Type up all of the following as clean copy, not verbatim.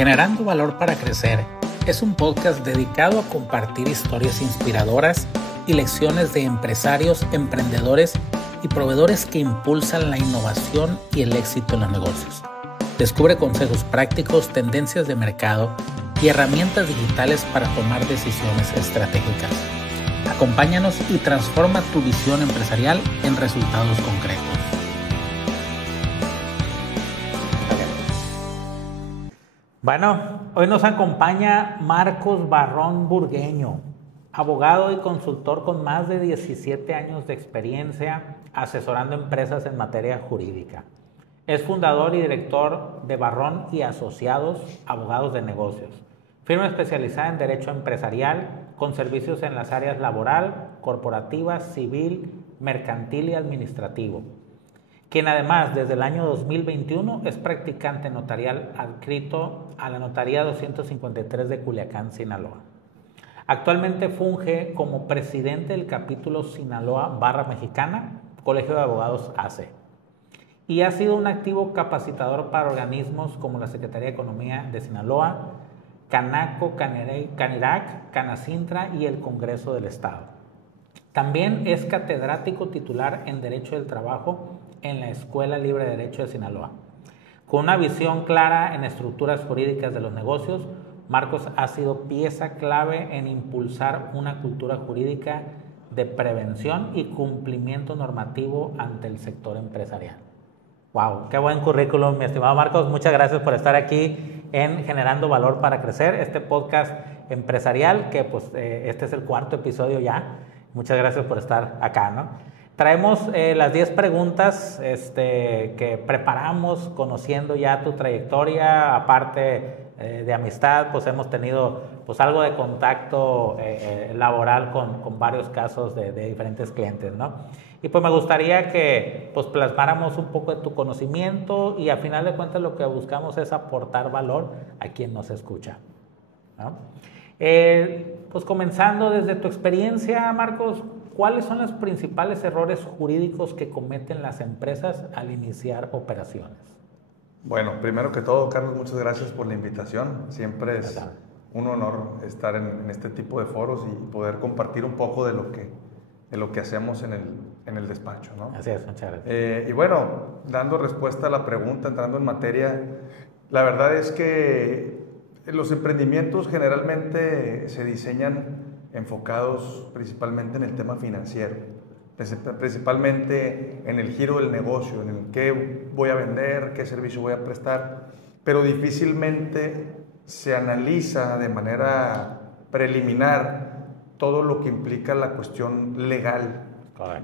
Generando Valor para Crecer es un podcast dedicado a compartir historias inspiradoras y lecciones de empresarios, emprendedores y proveedores que impulsan la innovación y el éxito en los negocios. Descubre consejos prácticos, tendencias de mercado y herramientas digitales para tomar decisiones estratégicas. Acompáñanos y transforma tu visión empresarial en resultados concretos. Bueno, hoy nos acompaña Marcos Barrón Burgueño, abogado y consultor con más de 17 años de experiencia asesorando empresas en materia jurídica. Es fundador y director de Barrón y Asociados, Abogados de Negocios, firma especializada en Derecho Empresarial, con servicios en las áreas laboral, corporativa, civil, mercantil y administrativo, quien además desde el año 2021 es practicante notarial adscrito a la Notaría 253 de Culiacán, Sinaloa. Actualmente funge como presidente del capítulo Sinaloa Barra Mexicana, Colegio de Abogados AC, y ha sido un activo capacitador para organismos como la Secretaría de Economía de Sinaloa, Canaco, Canirac, Canacintra y el Congreso del Estado. También es catedrático titular en Derecho del Trabajo en la Escuela Libre de Derecho de Sinaloa. Con una visión clara en estructuras jurídicas de los negocios, Marcos ha sido pieza clave en impulsar una cultura jurídica de prevención y cumplimiento normativo ante el sector empresarial. ¡Wow! ¡Qué buen currículum, mi estimado Marcos! Muchas gracias por estar aquí en Generando Valor para Crecer, este podcast empresarial que pues este es el 4º episodio ya. Muchas gracias por estar acá, ¿no? Traemos las 10 preguntas que preparamos conociendo ya tu trayectoria, aparte de amistad, pues hemos tenido pues algo de contacto laboral con varios casos de diferentes clientes, ¿no? Y pues me gustaría que pues plasmáramos un poco de tu conocimiento y a final de cuentas lo que buscamos es aportar valor a quien nos escucha, ¿no? Pues comenzando desde tu experiencia, Marcos, ¿cuáles son los principales errores jurídicos que cometen las empresas al iniciar operaciones? Bueno, primero que todo, Carlos, muchas gracias por la invitación. Siempre es un honor estar en este tipo de foros y poder compartir un poco de lo que hacemos en el despacho, ¿no? Así es, muchas gracias. Y bueno, dando respuesta a la pregunta, entrando en materia, la verdad es que los emprendimientos generalmente se diseñan enfocados principalmente en el tema financiero, principalmente en el giro del negocio, en el qué voy a vender, qué servicio voy a prestar, pero difícilmente se analiza de manera preliminar todo lo que implica la cuestión legal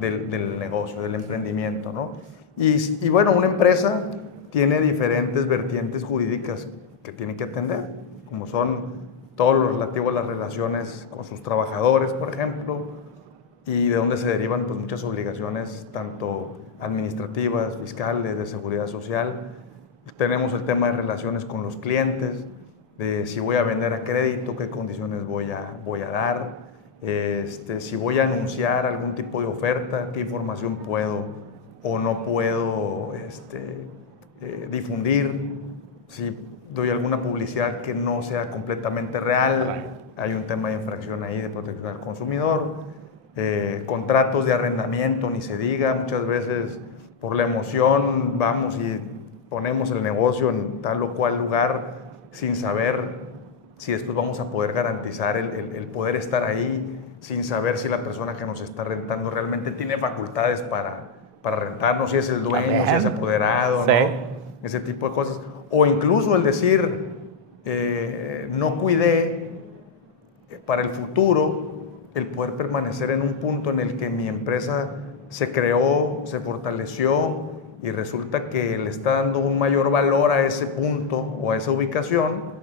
del negocio, del emprendimiento, ¿no? Y bueno, una empresa tiene diferentes vertientes jurídicas que tiene que atender, como son todo lo relativo a las relaciones con sus trabajadores, por ejemplo, y de donde se derivan pues, muchas obligaciones, tanto administrativas, fiscales, de seguridad social. Tenemos el tema de relaciones con los clientes, de si voy a vender a crédito, qué condiciones voy a dar, si voy a anunciar algún tipo de oferta, qué información puedo o no puedo difundir, si doy alguna publicidad que no sea completamente real, hay un tema de infracción ahí de protección al consumidor, contratos de arrendamiento, ni se diga, muchas veces por la emoción vamos y ponemos el negocio en tal o cual lugar sin saber si después vamos a poder garantizar el poder estar ahí, sin saber si la persona que nos está rentando realmente tiene facultades para rentarnos, si es el dueño, si es apoderado, sí, ¿no? Ese tipo de cosas. O incluso el decir, no cuidé para el futuro el poder permanecer en un punto en el que mi empresa se creó, se fortaleció y resulta que le está dando un mayor valor a ese punto o a esa ubicación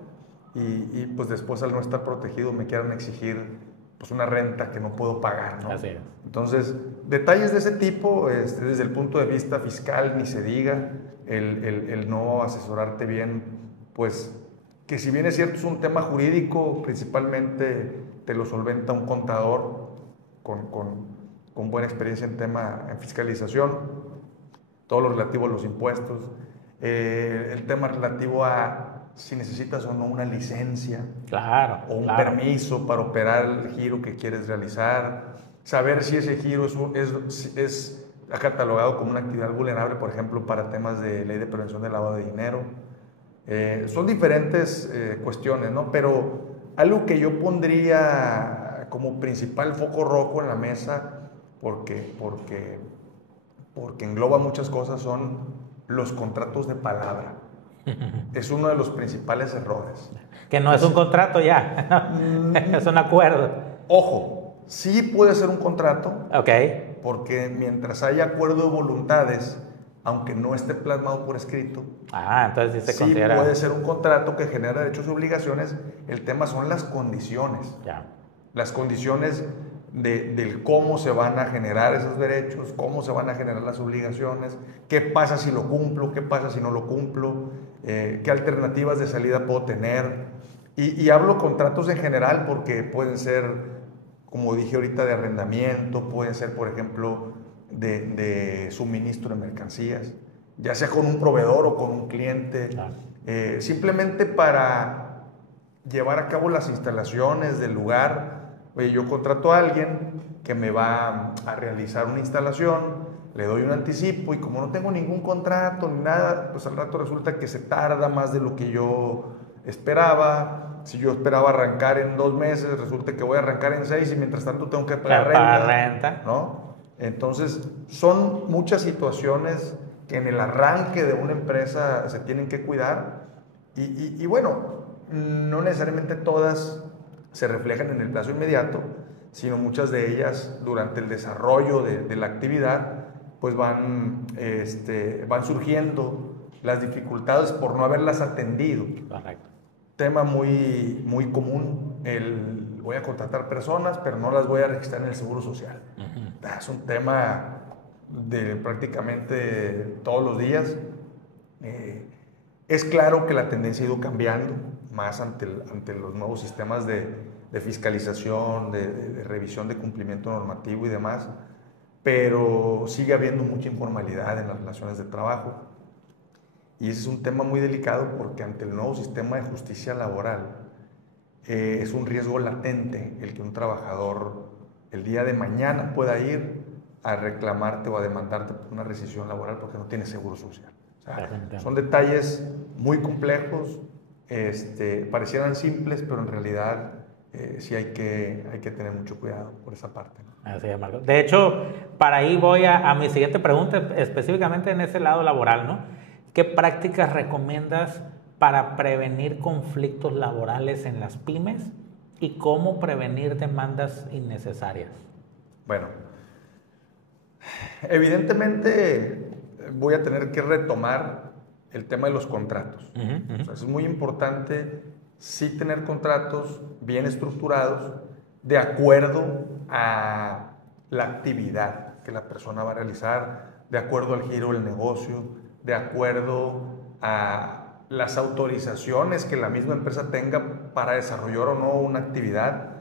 y pues después al no estar protegido me quieran exigir pues una renta que no puedo pagar, ¿no? Así es. Entonces, detalles de ese tipo, desde el punto de vista fiscal, ni se diga, el no asesorarte bien, pues que si bien es cierto es un tema jurídico, principalmente te lo solventa un contador con buena experiencia en fiscalización, todo lo relativo a los impuestos, el tema relativo a si necesitas o no una licencia. Claro. O un permiso para operar el giro que quieres realizar. Saber si ese giro es catalogado como una actividad vulnerable, por ejemplo, para temas de ley de prevención del lavado de dinero. Son diferentes cuestiones, ¿no? Pero algo que yo pondría como principal foco rojo en la mesa, porque engloba muchas cosas, son los contratos de palabra. Es uno de los principales errores. Que no es un contrato ya, es un acuerdo. Ojo, sí puede ser un contrato, Ok. porque mientras haya acuerdo de voluntades, aunque no esté plasmado por escrito, entonces sí se sí considera... puede ser un contrato que genera derechos y obligaciones. El tema son las condiciones. Ya. Las condiciones del cómo se van a generar esos derechos, cómo se van a generar las obligaciones, qué pasa si lo cumplo, qué pasa si no lo cumplo, qué alternativas de salida puedo tener. Y hablo contratos en general porque pueden ser, como dije ahorita, de arrendamiento, pueden ser, por ejemplo, de suministro de mercancías, ya sea con un proveedor o con un cliente, Claro. Simplemente para llevar a cabo las instalaciones del lugar. Oye, yo contrato a alguien que me va a realizar una instalación, le doy un anticipo y como no tengo ningún contrato ni nada, pues al rato resulta que se tarda más de lo que yo esperaba. Si yo esperaba arrancar en 2 meses, resulta que voy a arrancar en 6 y mientras tanto tengo que pagar renta, ¿no? Entonces, son muchas situaciones que en el arranque de una empresa se tienen que cuidar y bueno, no necesariamente todas se reflejan en el plazo inmediato, sino muchas de ellas durante el desarrollo de la actividad, pues van surgiendo las dificultades por no haberlas atendido. Correcto. Tema muy común, voy a contratar personas, pero no las voy a registrar en el Seguro Social. Es un tema de prácticamente todos los días. Es claro que la tendencia ha ido cambiando, más ante los nuevos sistemas de fiscalización, de revisión de cumplimiento normativo y demás, pero sigue habiendo mucha informalidad en las relaciones de trabajo. Y ese es un tema muy delicado porque ante el nuevo sistema de justicia laboral es un riesgo latente el que un trabajador el día de mañana pueda ir a reclamarte o a demandarte por una rescisión laboral porque no tiene seguro social. O sea, son detalles muy complejos, parecieran simples, pero en realidad sí hay que tener mucho cuidado por esa parte, ¿no? Así es, Marco. De hecho, para ahí voy a mi siguiente pregunta, específicamente en ese lado laboral, ¿no? ¿Qué prácticas recomiendas para prevenir conflictos laborales en las pymes y cómo prevenir demandas innecesarias? Bueno, evidentemente voy a tener que retomar el tema de los contratos. O sea, es muy importante sí tener contratos bien estructurados de acuerdo a la actividad que la persona va a realizar, de acuerdo al giro del negocio, de acuerdo a las autorizaciones que la misma empresa tenga para desarrollar o no una actividad.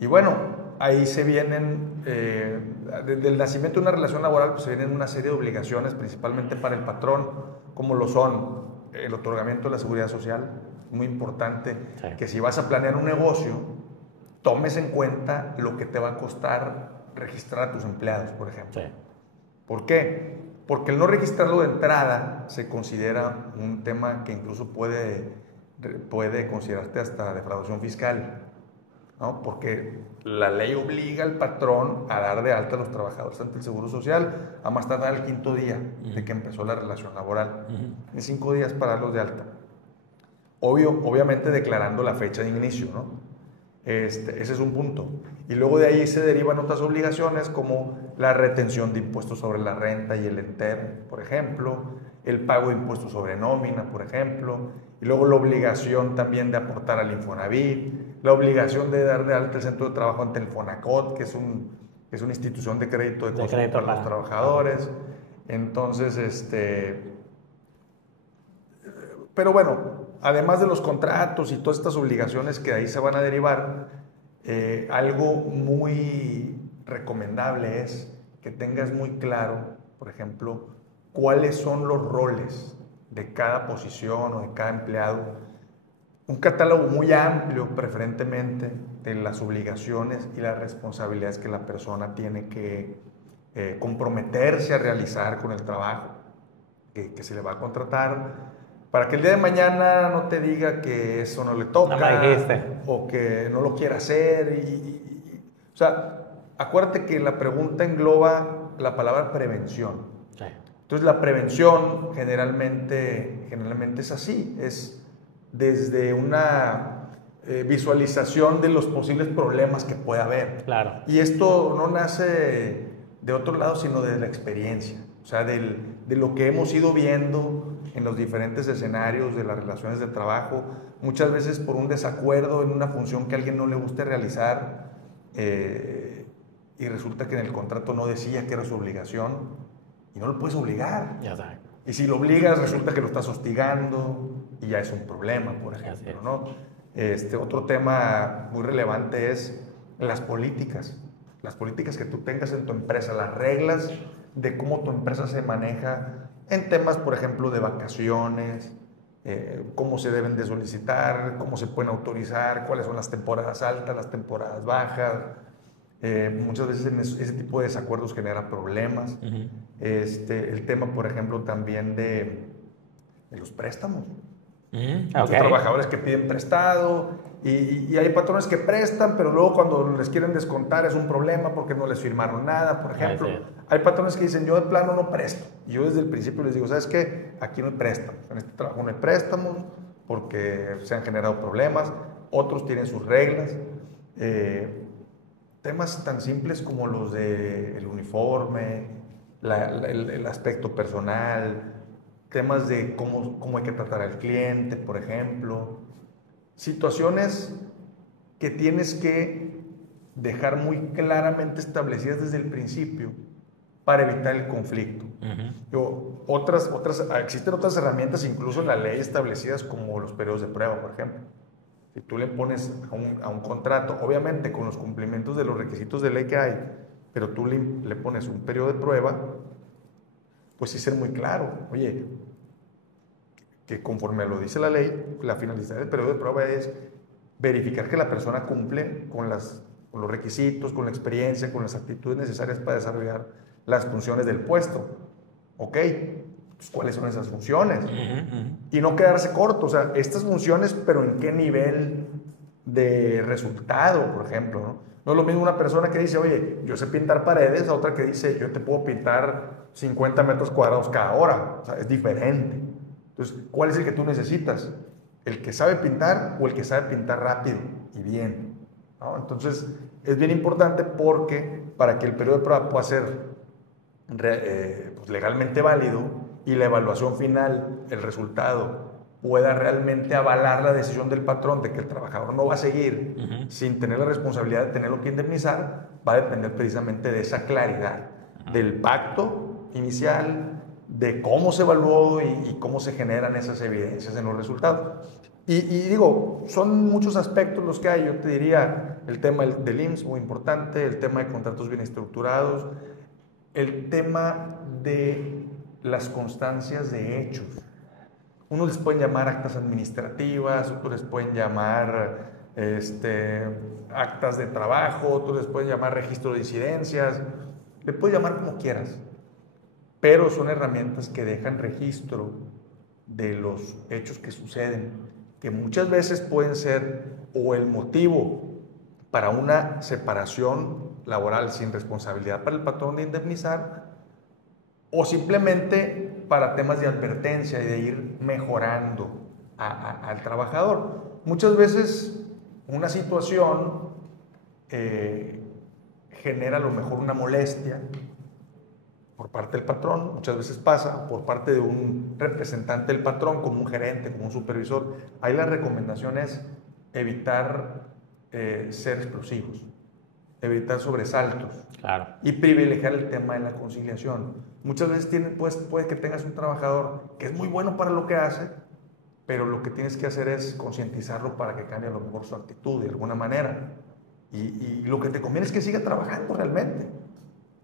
Y bueno, ahí se vienen, desde el nacimiento de una relación laboral, pues se vienen una serie de obligaciones, principalmente para el patrón, como lo son el otorgamiento de la seguridad social. Muy importante que si vas a planear un negocio, tomes en cuenta lo que te va a costar registrar a tus empleados, por ejemplo. Sí. ¿Por qué? Porque el no registrarlo de entrada se considera un tema que incluso puede considerarte hasta defraudación fiscal, ¿no? Porque la ley obliga al patrón a dar de alta a los trabajadores ante el Seguro Social a más tardar el 5.º día de que empezó la relación laboral. En 5 días para darlos de alta. Obviamente declarando la fecha de inicio, ¿no? Ese es un punto. Y luego de ahí se derivan otras obligaciones como la retención de impuestos sobre la renta y el ENTER, por ejemplo, el pago de impuestos sobre nómina, por ejemplo, y luego la obligación también de aportar al Infonavit, la obligación de dar de alta el centro de trabajo ante el FONACOT, que es una institución de crédito de consumo para los trabajadores. Entonces, pero bueno, además de los contratos y todas estas obligaciones que de ahí se van a derivar, algo muy recomendable es que tengas muy claro, por ejemplo, cuáles son los roles de cada posición o de cada empleado un catálogo muy amplio, preferentemente, de las obligaciones y las responsabilidades que la persona tiene que comprometerse a realizar con el trabajo que se le va a contratar, para que el día de mañana no te diga que eso no le toca, No me dijiste. o que no lo quiera hacer. O sea, acuérdate que la pregunta engloba la palabra prevención. Sí. Entonces la prevención generalmente es así, es desde una visualización de los posibles problemas que pueda haber. Claro. Y esto no nace de otro lado, sino de la experiencia, o sea, de lo que hemos ido viendo en los diferentes escenarios de las relaciones de trabajo, muchas veces por un desacuerdo en una función que a alguien no le guste realizar, y resulta que en el contrato no decía que era su obligación, y no lo puedes obligar. Ya sabes. Y si lo obligas, resulta que lo estás hostigando y ya es un problema, por ejemplo, ¿no? Otro tema muy relevante es las políticas. Las políticas que tú tengas en tu empresa, las reglas de cómo tu empresa se maneja en temas, por ejemplo, de vacaciones, cómo se deben de solicitar, cómo se pueden autorizar, cuáles son las temporadas altas, las temporadas bajas. Muchas veces ese tipo de desacuerdos genera problemas. Uh-huh. El tema, por ejemplo, también de los préstamos. Okay. Hay trabajadores que piden prestado y hay patrones que prestan, pero luego cuando les quieren descontar es un problema porque no les firmaron nada, por ejemplo. Sí. Hay patrones que dicen, yo de plano no presto. Y yo desde el principio les digo, ¿sabes qué? Aquí no hay préstamos. En este trabajo no hay préstamos porque se han generado problemas. Otros tienen sus reglas. Temas tan simples como los del uniforme, el aspecto personal, temas de cómo hay que tratar al cliente, por ejemplo. Situaciones que tienes que dejar muy claramente establecidas desde el principio para evitar el conflicto. Existen otras herramientas, incluso en la ley, establecidas como los periodos de prueba, por ejemplo. Si tú le pones a un contrato, obviamente con los cumplimientos de los requisitos de ley que hay, pero tú le pones un periodo de prueba, pues sí ser muy claro. Oye, que conforme lo dice la ley, la finalidad del periodo de prueba es verificar que la persona cumple con los requisitos, con la experiencia, con las actitudes necesarias para desarrollar las funciones del puesto. ¿Ok? Pues, ¿cuáles son esas funciones? Y no quedarse corto, o sea, estas funciones, pero ¿en qué nivel de resultado, por ejemplo? No es lo mismo una persona que dice, oye, yo sé pintar paredes, a otra que dice, yo te puedo pintar 50 metros cuadrados cada hora. O sea, es diferente. Entonces, ¿cuál es el que tú necesitas? ¿El que sabe pintar o el que sabe pintar rápido y bien? ¿No? Entonces, es bien importante porque para que el periodo de prueba pueda ser pues, legalmente válido y la evaluación final, el resultado, pueda realmente avalar la decisión del patrón de que el trabajador no va a seguir sin tener la responsabilidad de tenerlo que indemnizar, va a depender precisamente de esa claridad, del pacto inicial, de cómo se evaluó y cómo se generan esas evidencias en los resultados. Y digo, son muchos aspectos los que hay. Yo te diría el tema del IMSS, muy importante, el tema de contratos bien estructurados, el tema de las constancias de hechos. Unos les pueden llamar actas administrativas, otros les pueden llamar actas de trabajo, otros les pueden llamar registro de incidencias, le puedes llamar como quieras, pero son herramientas que dejan registro de los hechos que suceden, que muchas veces pueden ser o el motivo para una separación laboral sin responsabilidad para el patrón de indemnizar, o simplemente para temas de advertencia y de ir mejorando al trabajador. Muchas veces una situación genera a lo mejor una molestia por parte del patrón, muchas veces pasa por parte de un representante del patrón, como un gerente, como un supervisor. Ahí la recomendación es evitar ser explosivos, evitar sobresaltos, claro, y privilegiar el tema de la conciliación. Muchas veces puede que tengas un trabajador que es muy bueno para lo que hace, pero lo que tienes que hacer es concientizarlo para que cambie a lo mejor su actitud de alguna manera. Y lo que te conviene es que siga trabajando realmente,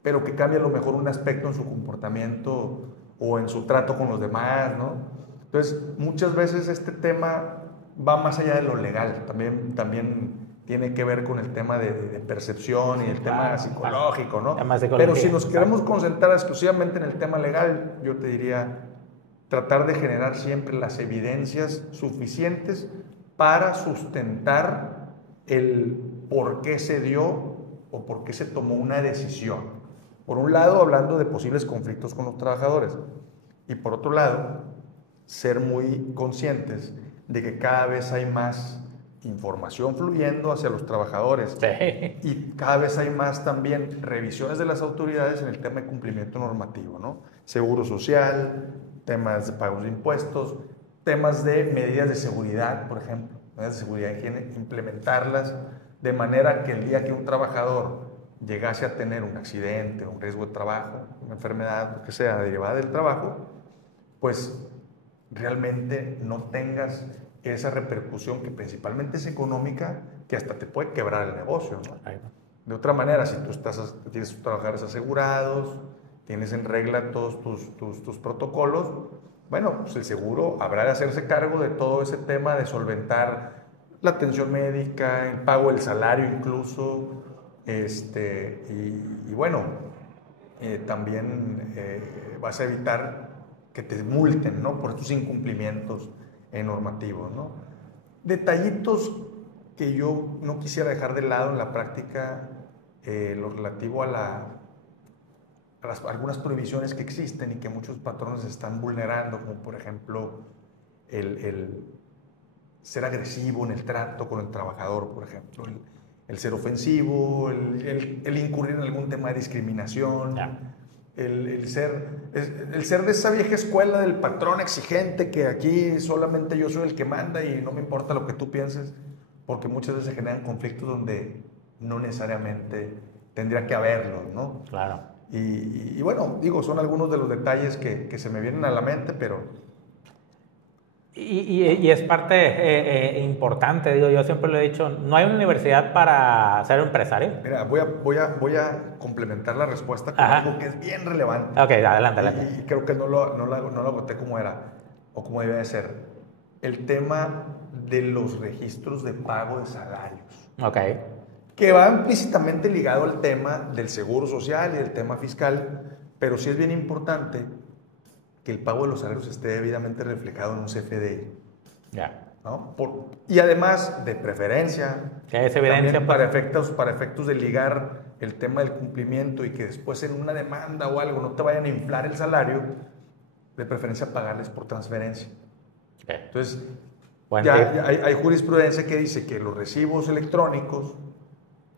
pero que cambie a lo mejor un aspecto en su comportamiento o en su trato con los demás, ¿no? Entonces, muchas veces este tema va más allá de lo legal, también tiene que ver con el tema de percepción y el tema psicológico, ¿no? Pero si nos queremos concentrar exclusivamente en el tema legal, yo te diría tratar de generar siempre las evidencias suficientes para sustentar el por qué se dio o por qué se tomó una decisión. Por un lado, hablando de posibles conflictos con los trabajadores, y por otro lado, ser muy conscientes de que cada vez hay más información fluyendo hacia los trabajadores, y cada vez hay más también revisiones de las autoridades en el tema de cumplimiento normativo, ¿no? Seguro social, temas de pagos de impuestos, temas de medidas de seguridad, por ejemplo, medidas de seguridad y higiene, implementarlas de manera que el día que un trabajador llegase a tener un accidente, un riesgo de trabajo, una enfermedad, lo que sea, derivada del trabajo, pues realmente no tengas esa repercusión que principalmente es económica, que hasta te puede quebrar el negocio, ¿no? De otra manera, si tú tienes tus trabajadores asegurados, tienes en regla todos tus protocolos, bueno, pues el seguro habrá de hacerse cargo de todo ese tema de solventar la atención médica, el pago del salario incluso, y bueno, también vas a evitar que te multen, ¿no? Por estos incumplimientos normativos, ¿no? Detallitos que yo no quisiera dejar de lado en la práctica, lo relativo a algunas prohibiciones que existen y que muchos patrones están vulnerando, como por ejemplo el ser agresivo en el trato con el trabajador, por ejemplo, el ser ofensivo, el incurrir en algún tema de discriminación, el ser de esa vieja escuela del patrón exigente, que aquí solamente yo soy el que manda y no me importa lo que tú pienses, porque muchas veces se generan conflictos donde no necesariamente tendría que haberlo, ¿no? Claro. Y bueno, digo, son algunos de los detalles que se me vienen a la mente, pero... Y es parte importante, digo, yo siempre lo he dicho, no hay una universidad para ser empresario. Mira, voy a complementar la respuesta con algo que es bien relevante. Ok, adelante. Y creo que no lo agoté como era, o como debía de ser. El tema de los registros de pago de salarios. Ok. Que va implícitamente ligado al tema del seguro social y el tema fiscal, pero sí es bien importante que el pago de los salarios esté debidamente reflejado en un CFDI. ¿No? Y además, de preferencia, que es evidencia para efectos de ligar el tema del cumplimiento y que después en una demanda o algo no te vayan a inflar el salario, de preferencia pagarles por transferencia. Entonces, hay jurisprudencia que dice que los recibos electrónicos,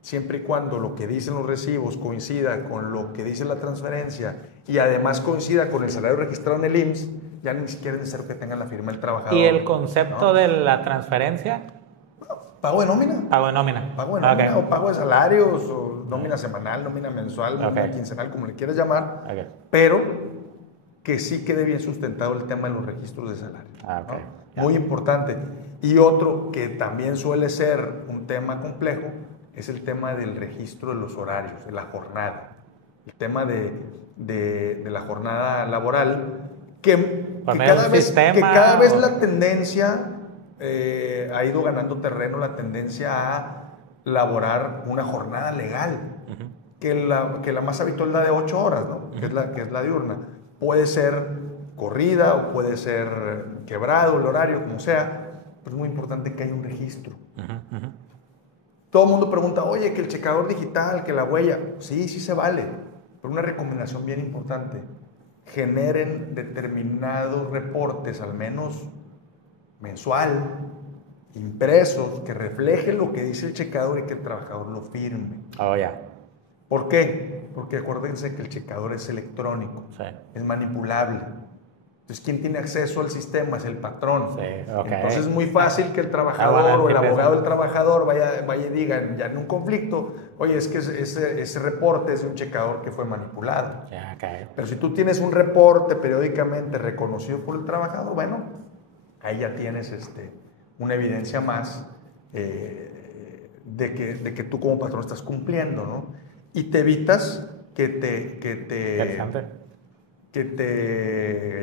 siempre y cuando lo que dicen los recibos coincida con lo que dice la transferencia y además coincida con el salario registrado en el IMSS, ya ni siquiera es necesario que tengan la firma del trabajador. ¿Y el concepto de la transferencia? Bueno, pago de nómina. Pago de nómina. Pago de nómina o pago de salarios, o nómina semanal, nómina mensual, nómina quincenal, como le quieras llamar, pero que sí quede bien sustentado el tema de los registros de salario. ¿No? Muy importante. Y otro que también suele ser un tema complejo es el tema del registro de los horarios, de la jornada. El tema de la jornada laboral, que cada vez la tendencia ha ido ganando terreno, la tendencia a laborar una jornada legal, que la más habitual es la de 8 horas, ¿no? que es la diurna. Puede ser corrida o puede ser quebrado el horario, como sea, pero es muy importante que haya un registro. Todo el mundo pregunta, oye, que el checador digital, que la huella. Sí, sí se vale. Pero una recomendación bien importante, generen determinados reportes, al menos mensual, impresos, que reflejen lo que dice el checador y que el trabajador lo firme. ¿Por qué? Porque acuérdense que el checador es electrónico, es manipulable. Entonces, ¿quién tiene acceso al sistema? Es el patrón. Entonces, es muy fácil que el trabajador o el abogado del trabajador vaya y diga, ya en un conflicto, oye, es que ese reporte es de un checador que fue manipulado. Pero si tú tienes un reporte periódicamente reconocido por el trabajador, bueno, ahí ya tienes una evidencia más de que tú como patrón estás cumpliendo, ¿no? Y te evitas que te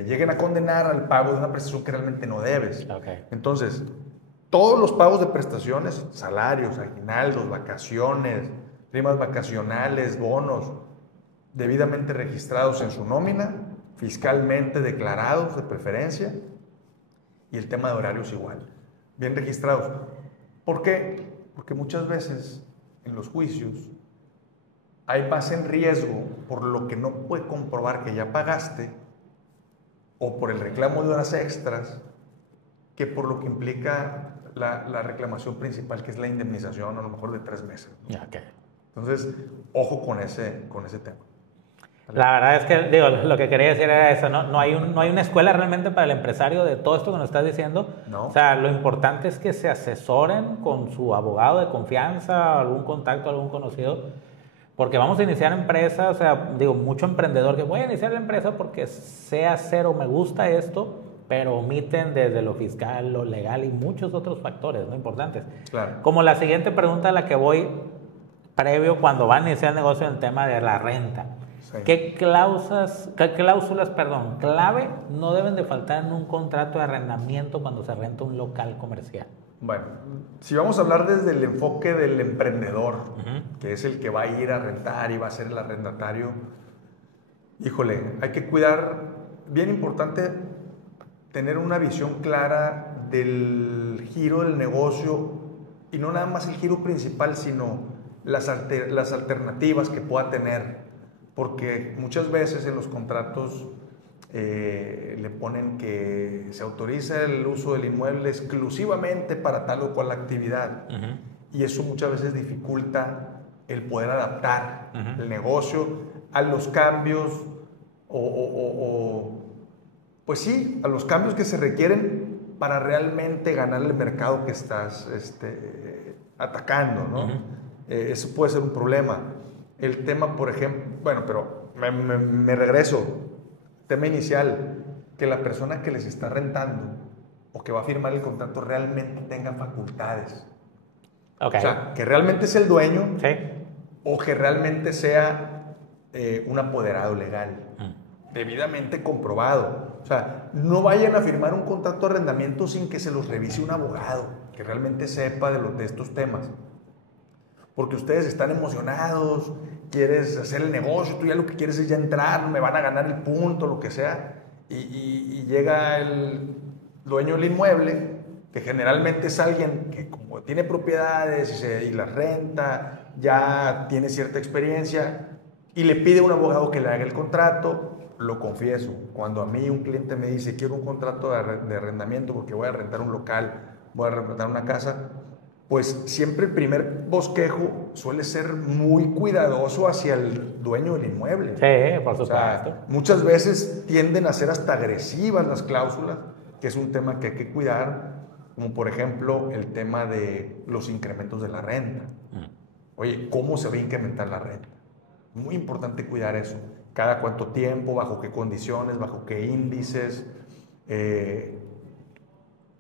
lleguen a condenar al pago de una prestación que realmente no debes. Entonces, todos los pagos de prestaciones, salarios, aguinaldos, vacaciones, primas vacacionales, bonos, debidamente registrados en su nómina, fiscalmente declarados de preferencia, y el tema de horarios igual, bien registrados. ¿Por qué? Porque muchas veces en los juicios hay más en riesgo por lo que no puede comprobar que ya pagaste o por el reclamo de horas extras que por lo que implica la reclamación principal, que es la indemnización a lo mejor de 3 meses. Okay. Entonces, ojo con ese tema. La verdad es que, digo, lo que quería decir era eso, ¿no? No hay una escuela realmente para el empresario de todo esto que nos estás diciendo. No. O sea, lo importante es que se asesoren con su abogado de confianza, algún contacto, algún conocido, porque vamos a iniciar empresa. O sea, digo, mucho emprendedor que voy a iniciar la empresa porque sé hacer o me gusta esto, pero omiten desde lo fiscal, lo legal y muchos otros factores, ¿no? Importantes. Claro. Como la siguiente pregunta a la que voy previo cuando van a iniciar el negocio en el tema de la renta. Sí. ¿Qué cláusulas, clave no deben de faltar en un contrato de arrendamiento cuando se renta un local comercial? Bueno, si vamos a hablar desde el enfoque del emprendedor, que es el que va a ir a rentar y va a ser el arrendatario, híjole, hay que cuidar, bien importante, tener una visión clara del giro del negocio, y no nada más el giro principal, sino las alternativas que pueda tener. Porque muchas veces en los contratos le ponen que se autoriza el uso del inmueble exclusivamente para tal o cual actividad. Y eso muchas veces dificulta el poder adaptar el negocio a los cambios pues sí, a los cambios que se requieren para realmente ganar el mercado que estás atacando, ¿no? Eso puede ser un problema. El tema, por ejemplo, bueno, pero me regreso. Tema inicial, que la persona que les está rentando o que va a firmar el contrato realmente tenga facultades. Okay. O sea, que realmente es el dueño, sí, o que realmente sea un apoderado legal, debidamente comprobado. O sea, no vayan a firmar un contrato de arrendamiento sin que se los revise un abogado que realmente sepa de estos temas. Porque ustedes están emocionados, quieres hacer el negocio, tú ya lo que quieres es ya entrar, me van a ganar el punto, lo que sea, y llega el dueño del inmueble, que generalmente es alguien que como tiene propiedades y las renta, ya tiene cierta experiencia, y le pide a un abogado que le haga el contrato. Lo confieso, cuando a mí un cliente me dice quiero un contrato de arrendamiento porque voy a rentar un local, voy a rentar una casa, pues siempre el primer bosquejo suele ser muy cuidadoso hacia el dueño del inmueble. Sí, por supuesto. O sea, muchas veces tienden a ser hasta agresivas las cláusulas, que es un tema que hay que cuidar, como por ejemplo el tema de los incrementos de la renta. Oye, ¿cómo se va a incrementar la renta? Muy importante cuidar eso. Cada cuánto tiempo, bajo qué condiciones, bajo qué índices,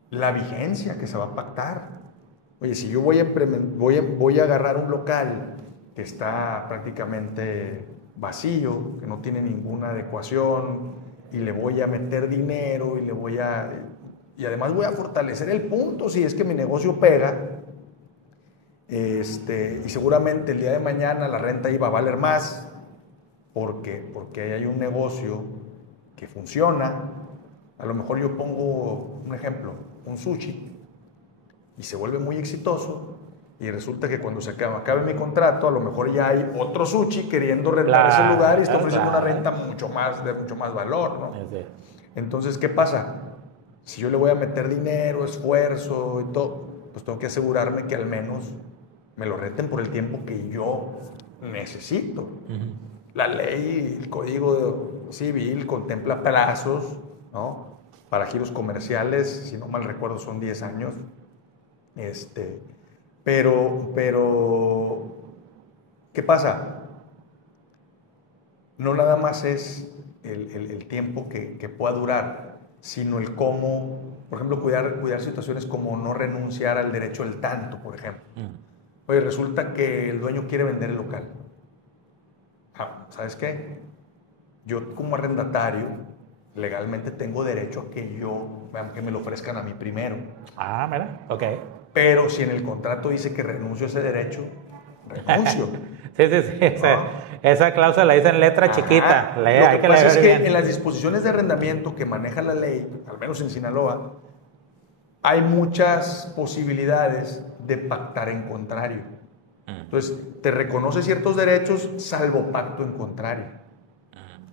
la vigencia que se va a pactar. Oye, si yo voy a agarrar un local que está prácticamente vacío, que no tiene ninguna adecuación, y le voy a meter dinero y además voy a fortalecer el punto si es que mi negocio pega, y seguramente el día de mañana la renta iba a valer más porque hay un negocio que funciona. A lo mejor yo pongo un ejemplo, un sushi, y se vuelve muy exitoso, y resulta que cuando se acabe mi contrato, a lo mejor ya hay otro sushi queriendo rentar ese lugar y está ofreciendo una renta de mucho más valor, ¿no? Sí. Entonces, ¿qué pasa? Si yo le voy a meter dinero, esfuerzo y todo, pues tengo que asegurarme que al menos me lo renten por el tiempo que yo necesito. La ley, el código civil contempla plazos, ¿no? Para giros comerciales, si no mal recuerdo, son 10 años. Pero, ¿qué pasa? No nada más es el tiempo que pueda durar, sino el cómo, por ejemplo, cuidar situaciones como no renunciar al derecho al tanto, por ejemplo. Oye, resulta que el dueño quiere vender el local. ¿Sabes qué? Yo como arrendatario legalmente tengo derecho a que me lo ofrezcan a mí primero. Ah, mira, ok. Pero si en el contrato dice que renuncio a ese derecho, renuncio. Sí, sí, sí. Esa cláusula la dice en letra chiquita. Lo que pasa es que en las disposiciones de arrendamiento que maneja la ley, al menos en Sinaloa, hay muchas posibilidades de pactar en contrario. Entonces, te reconoce ciertos derechos salvo pacto en contrario.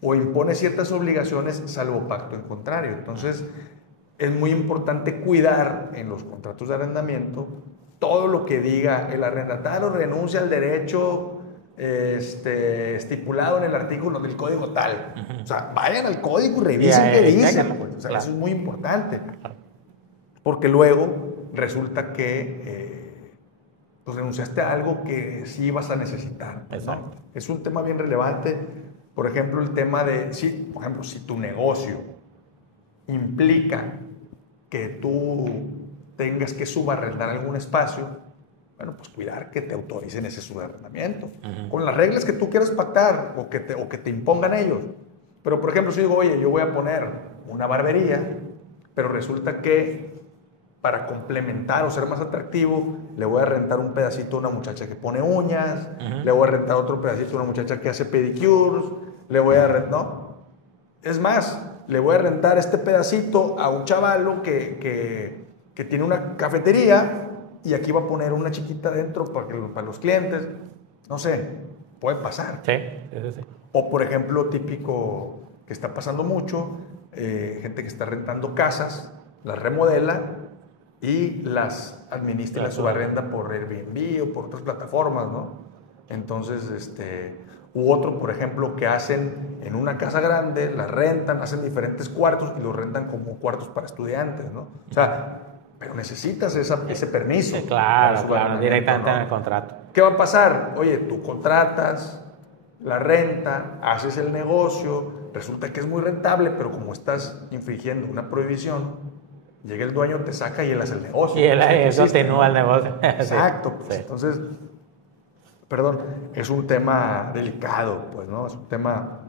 O impone ciertas obligaciones salvo pacto en contrario. Entonces, es muy importante cuidar en los contratos de arrendamiento todo lo que diga el arrendatario renuncia al derecho estipulado en el artículo del código tal. O sea, vayan al código y revisen qué dice. Pues. O sea, eso es muy importante. Porque luego resulta que pues renunciaste a algo que sí ibas a necesitar. Exacto. ¿No? Es un tema bien relevante. Por ejemplo, el tema de, por ejemplo, si tu negocio implica que tú tengas que subarrendar algún espacio, bueno, pues cuidar que te autoricen ese subarrendamiento, con las reglas que tú quieras pactar o que te impongan ellos. Pero, por ejemplo, si digo, oye, yo voy a poner una barbería, pero resulta que para complementar o ser más atractivo, le voy a rentar un pedacito a una muchacha que pone uñas, le voy a rentar otro pedacito a una muchacha que hace pedicures, le voy a rentar, ¿no? Es más, le voy a rentar este pedacito a un chavalo que tiene una cafetería y aquí va a poner una chiquita dentro para los clientes. No sé, puede pasar. Sí, sí, sí. O, por ejemplo, típico que está pasando mucho, gente que está rentando casas, las remodela y las administra y las subarrenda por Airbnb o por otras plataformas, ¿no? Entonces, u otro, por ejemplo, que hacen en una casa grande, la rentan, hacen diferentes cuartos y los rentan como cuartos para estudiantes, ¿no? O sea, pero necesitas ese permiso. Sí, claro, directamente, ¿no? En el contrato. ¿Qué va a pasar? Oye, tú contratas la renta, haces el negocio, resulta que es muy rentable, pero como estás infringiendo una prohibición, llega el dueño, te saca y él hace el negocio. Y él continúa el negocio. Exacto. Pues, sí. Entonces, perdón, es un tema delicado, pues, ¿no? Es un tema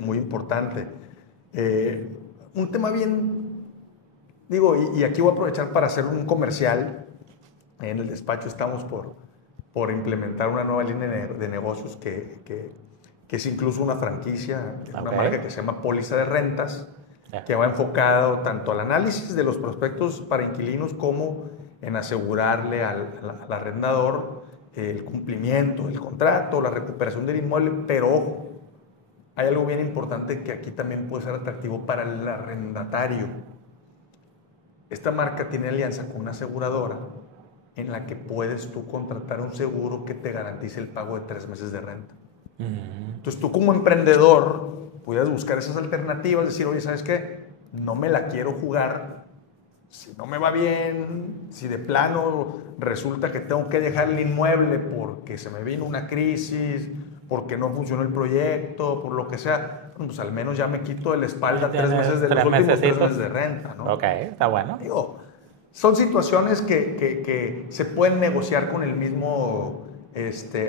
muy importante. Un tema bien, digo, y aquí voy a aprovechar para hacer un comercial. En el despacho estamos por implementar una nueva línea de negocios que es incluso una franquicia, una marca que se llama Póliza de Rentas, que va enfocado tanto al análisis de los prospectos para inquilinos como en asegurarle al arrendador el cumplimiento del contrato, la recuperación del inmueble, pero ojo, hay algo bien importante que aquí también puede ser atractivo para el arrendatario. Esta marca tiene alianza con una aseguradora en la que puedes tú contratar un seguro que te garantice el pago de 3 meses de renta. Entonces tú como emprendedor puedes buscar esas alternativas, decir, oye, ¿sabes qué? No me la quiero jugar, si no me va bien, si de plano resulta que tengo que dejar el inmueble porque se me vino una crisis, porque no funcionó el proyecto, por lo que sea, pues al menos ya me quito de la espalda 3 meses de los últimos 3 meses de renta, ¿no? Ok, está bueno. Digo, son situaciones que se pueden negociar con el mismo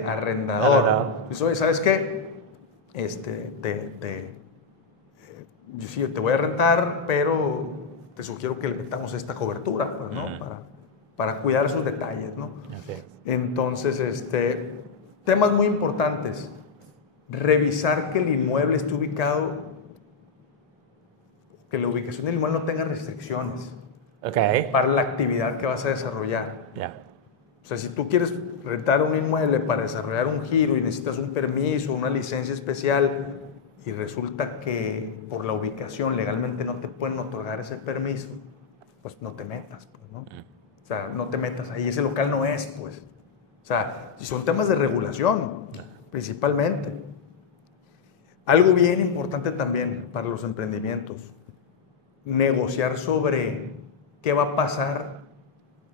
arrendador. Pues, oye, ¿sabes qué? Yo sí, te voy a rentar, pero te sugiero que le metamos esta cobertura, pues, ¿no? Para cuidar esos detalles, ¿no? Okay. Entonces, temas muy importantes. Revisar que el inmueble esté ubicado, que la ubicación del inmueble no tenga restricciones. Okay. Para la actividad que vas a desarrollar. Yeah. O sea, si tú quieres rentar un inmueble para desarrollar un giro y necesitas un permiso, una licencia especial, y resulta que por la ubicación legalmente no te pueden otorgar ese permiso, pues no te metas, pues, ¿no? O sea, no te metas ahí, ese local no es, pues. O sea, si son temas de regulación, principalmente. Algo bien importante también para los emprendimientos, negociar sobre qué va a pasar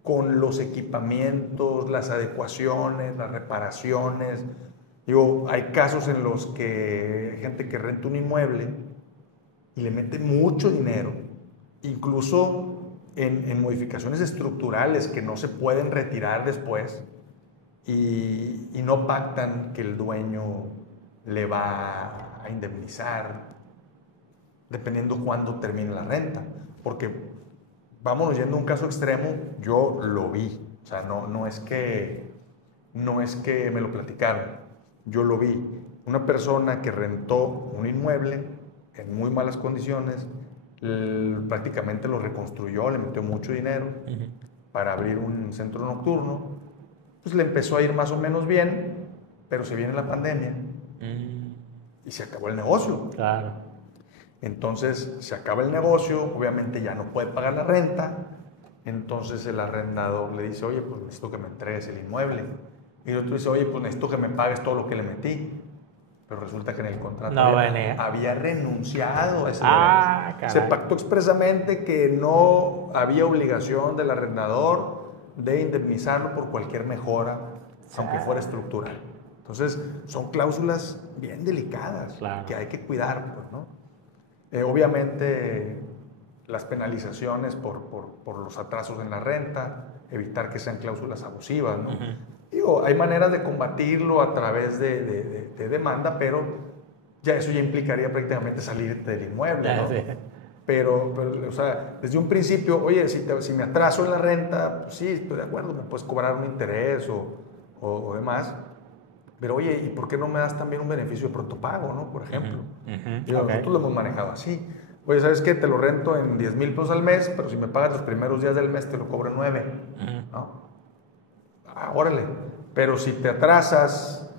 con los equipamientos, las adecuaciones, las reparaciones. Digo, hay casos en los que hay gente que renta un inmueble y le mete mucho dinero, incluso en modificaciones estructurales que no se pueden retirar después y no pactan que el dueño le va a indemnizar. dependiendo cuándo termine la renta. Porque, vámonos yendo a un caso extremo, yo lo vi. O sea, no es que me lo platicaron, yo lo vi. Una persona que rentó un inmueble en muy malas condiciones, prácticamente lo reconstruyó, le metió mucho dinero para abrir un centro nocturno, pues le empezó a ir más o menos bien, pero se viene la pandemia y se acabó el negocio. Claro. Entonces se acaba el negocio, obviamente ya no puede pagar la renta, entonces el arrendador le dice, oye, pues necesito que me entregues el inmueble. Y el otro dice, oye, pues necesito que me pagues todo lo que le metí. Pero resulta que en el contrato había renunciado a ese derecho. Se pactó expresamente que no había obligación del arrendador de indemnizarlo por cualquier mejora, aunque fuera estructural. Entonces, son cláusulas bien delicadas que hay que cuidar, pues, ¿no? Obviamente, las penalizaciones por los atrasos en la renta, evitar que sean cláusulas abusivas, ¿no? Digo, hay maneras de combatirlo a través de demanda, pero ya eso ya implicaría prácticamente salirte del inmueble, ¿no? Sí. Pero, o sea, desde un principio, oye, si me atraso en la renta, pues sí, estoy de acuerdo, me puedes cobrar un interés o demás, pero oye, ¿y por qué no me das también un beneficio de pronto pago, ¿no? Por ejemplo. Nosotros lo hemos manejado así. Oye, ¿sabes qué? Te lo rento en 10,000 pesos al mes, pero si me pagas los primeros días del mes te lo cobro en 9, ¿no? Órale, pero si te atrasas,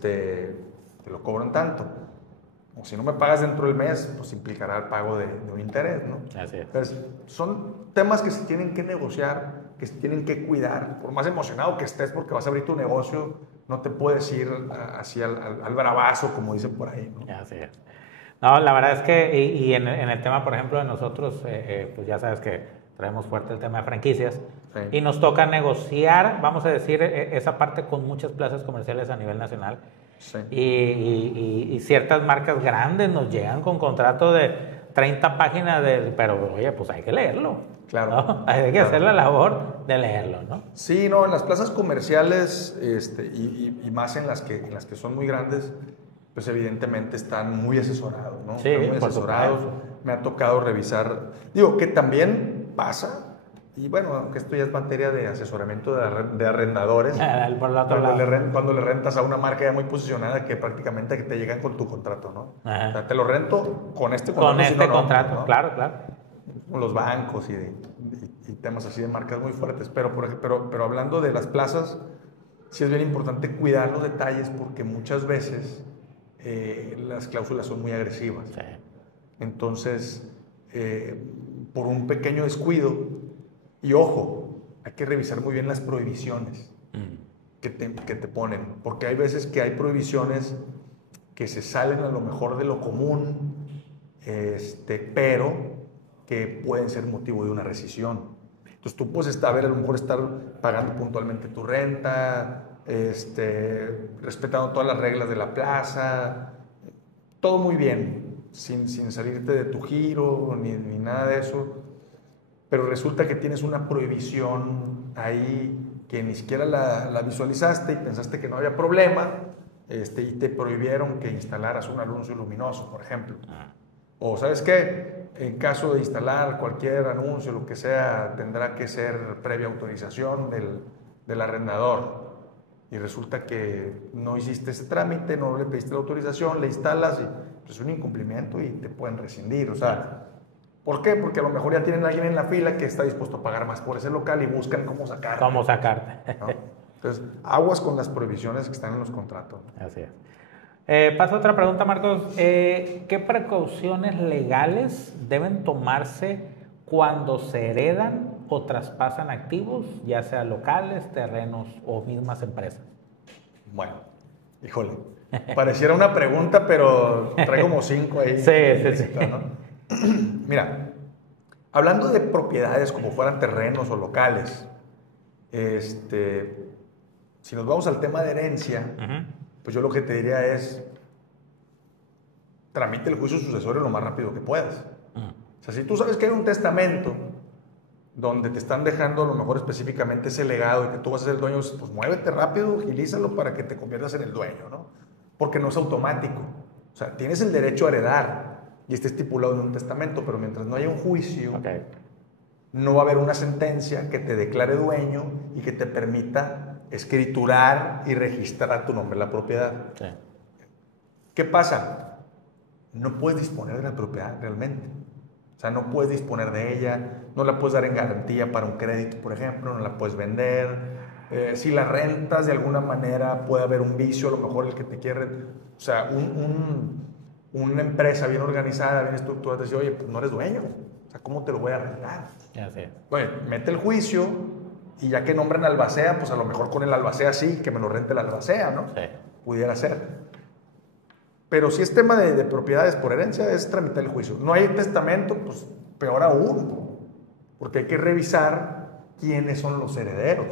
te lo cobran tanto. O si no me pagas dentro del mes, pues implicará el pago de un interés, ¿no? Así es. Entonces, son temas que se tienen que negociar, que se tienen que cuidar. Por más emocionado que estés porque vas a abrir tu negocio, no te puedes ir así al bravazo, como dicen por ahí, ¿no? Así es. No, la verdad es que, y en el tema, por ejemplo, de nosotros, pues ya sabes que traemos fuerte el tema de franquicias, y nos toca negociar, vamos a decir, esa parte con muchas plazas comerciales a nivel nacional. Sí. Y ciertas marcas grandes nos llegan con contrato de 30 páginas, pero oye, pues hay que leerlo. Claro. ¿No? Hay que hacer la labor de leerlo, ¿no? Sí, no, en las plazas comerciales y más en las que son muy grandes, pues evidentemente están muy asesorados, ¿no? Sí, están muy asesorados. Me ha tocado revisar, digo, que también pasa. Y bueno, aunque esto ya es materia de asesoramiento de arrendadores, por el otro lado. Cuando le rentas a una marca ya muy posicionada que prácticamente te llegan con tu contrato, ¿no? Ajá. O sea, te lo rento con este contrato. Con este contrato, ¿no? Claro. Con los bancos y temas así de marcas muy fuertes. Pero hablando de las plazas, sí es bien importante cuidar los detalles porque muchas veces las cláusulas son muy agresivas. Sí. Entonces, por un pequeño descuido, y ojo, hay que revisar muy bien las prohibiciones que te ponen, porque hay veces que hay prohibiciones que se salen a lo mejor de lo común, pero que pueden ser motivo de una rescisión. Entonces tú puedes a lo mejor estar pagando puntualmente tu renta, respetando todas las reglas de la plaza, todo muy bien, sin salirte de tu giro ni nada de eso. Pero resulta que tienes una prohibición ahí que ni siquiera la visualizaste y pensaste que no había problema, y te prohibieron que instalaras un anuncio luminoso, por ejemplo. O ¿sabes qué? En caso de instalar cualquier anuncio, lo que sea, tendrá que ser previa autorización del arrendador. Y resulta que no hiciste ese trámite, no le pediste la autorización, le instalas y es un incumplimiento y te pueden rescindir. O sea, ¿por qué? Porque a lo mejor ya tienen a alguien en la fila que está dispuesto a pagar más por ese local y buscan cómo sacarte. ¿Cómo sacarte? ¿No? Entonces, aguas con las prohibiciones que están en los contratos. Así es. Paso a otra pregunta, Marcos. ¿Qué precauciones legales deben tomarse cuando se heredan o traspasan activos, ya sea locales, terrenos o mismas empresas? Bueno, híjole, pareciera una pregunta, pero trae como 5 ahí. Sí. ¿No? Mira, hablando de propiedades como fueran terrenos o locales, si nos vamos al tema de herencia, pues yo lo que te diría es, tramite el juicio sucesorio lo más rápido que puedas. O sea, si tú sabes que hay un testamento donde te están dejando a lo mejor específicamente ese legado y que tú vas a ser el dueño, pues muévete rápido, agilízalo para que te conviertas en el dueño, ¿no? Porque no es automático. O sea, tienes el derecho a heredar, y esté estipulado en un testamento, pero mientras no haya un juicio, Ok. no va a haber una sentencia que te declare dueño y que te permita escriturar y registrar tu nombre en la propiedad. Sí. ¿Qué pasa? No puedes disponer de la propiedad realmente. O sea, no puedes disponer de ella, no la puedes dar en garantía para un crédito, por ejemplo, no la puedes vender. Si la rentas de alguna manera puede haber un vicio, a lo mejor el que te quiere... O sea, una empresa bien organizada, bien estructurada, te dice, oye, pues no eres dueño. O sea, ¿cómo te lo voy a rentar? Así es. Oye, mete el juicio y ya que nombren albacea, pues a lo mejor con el albacea sí, que me lo rente el albacea, ¿no? Sí. Pudiera ser. Pero si es tema de propiedades por herencia, es tramitar el juicio. No hay testamento, pues peor aún, porque hay que revisar quiénes son los herederos.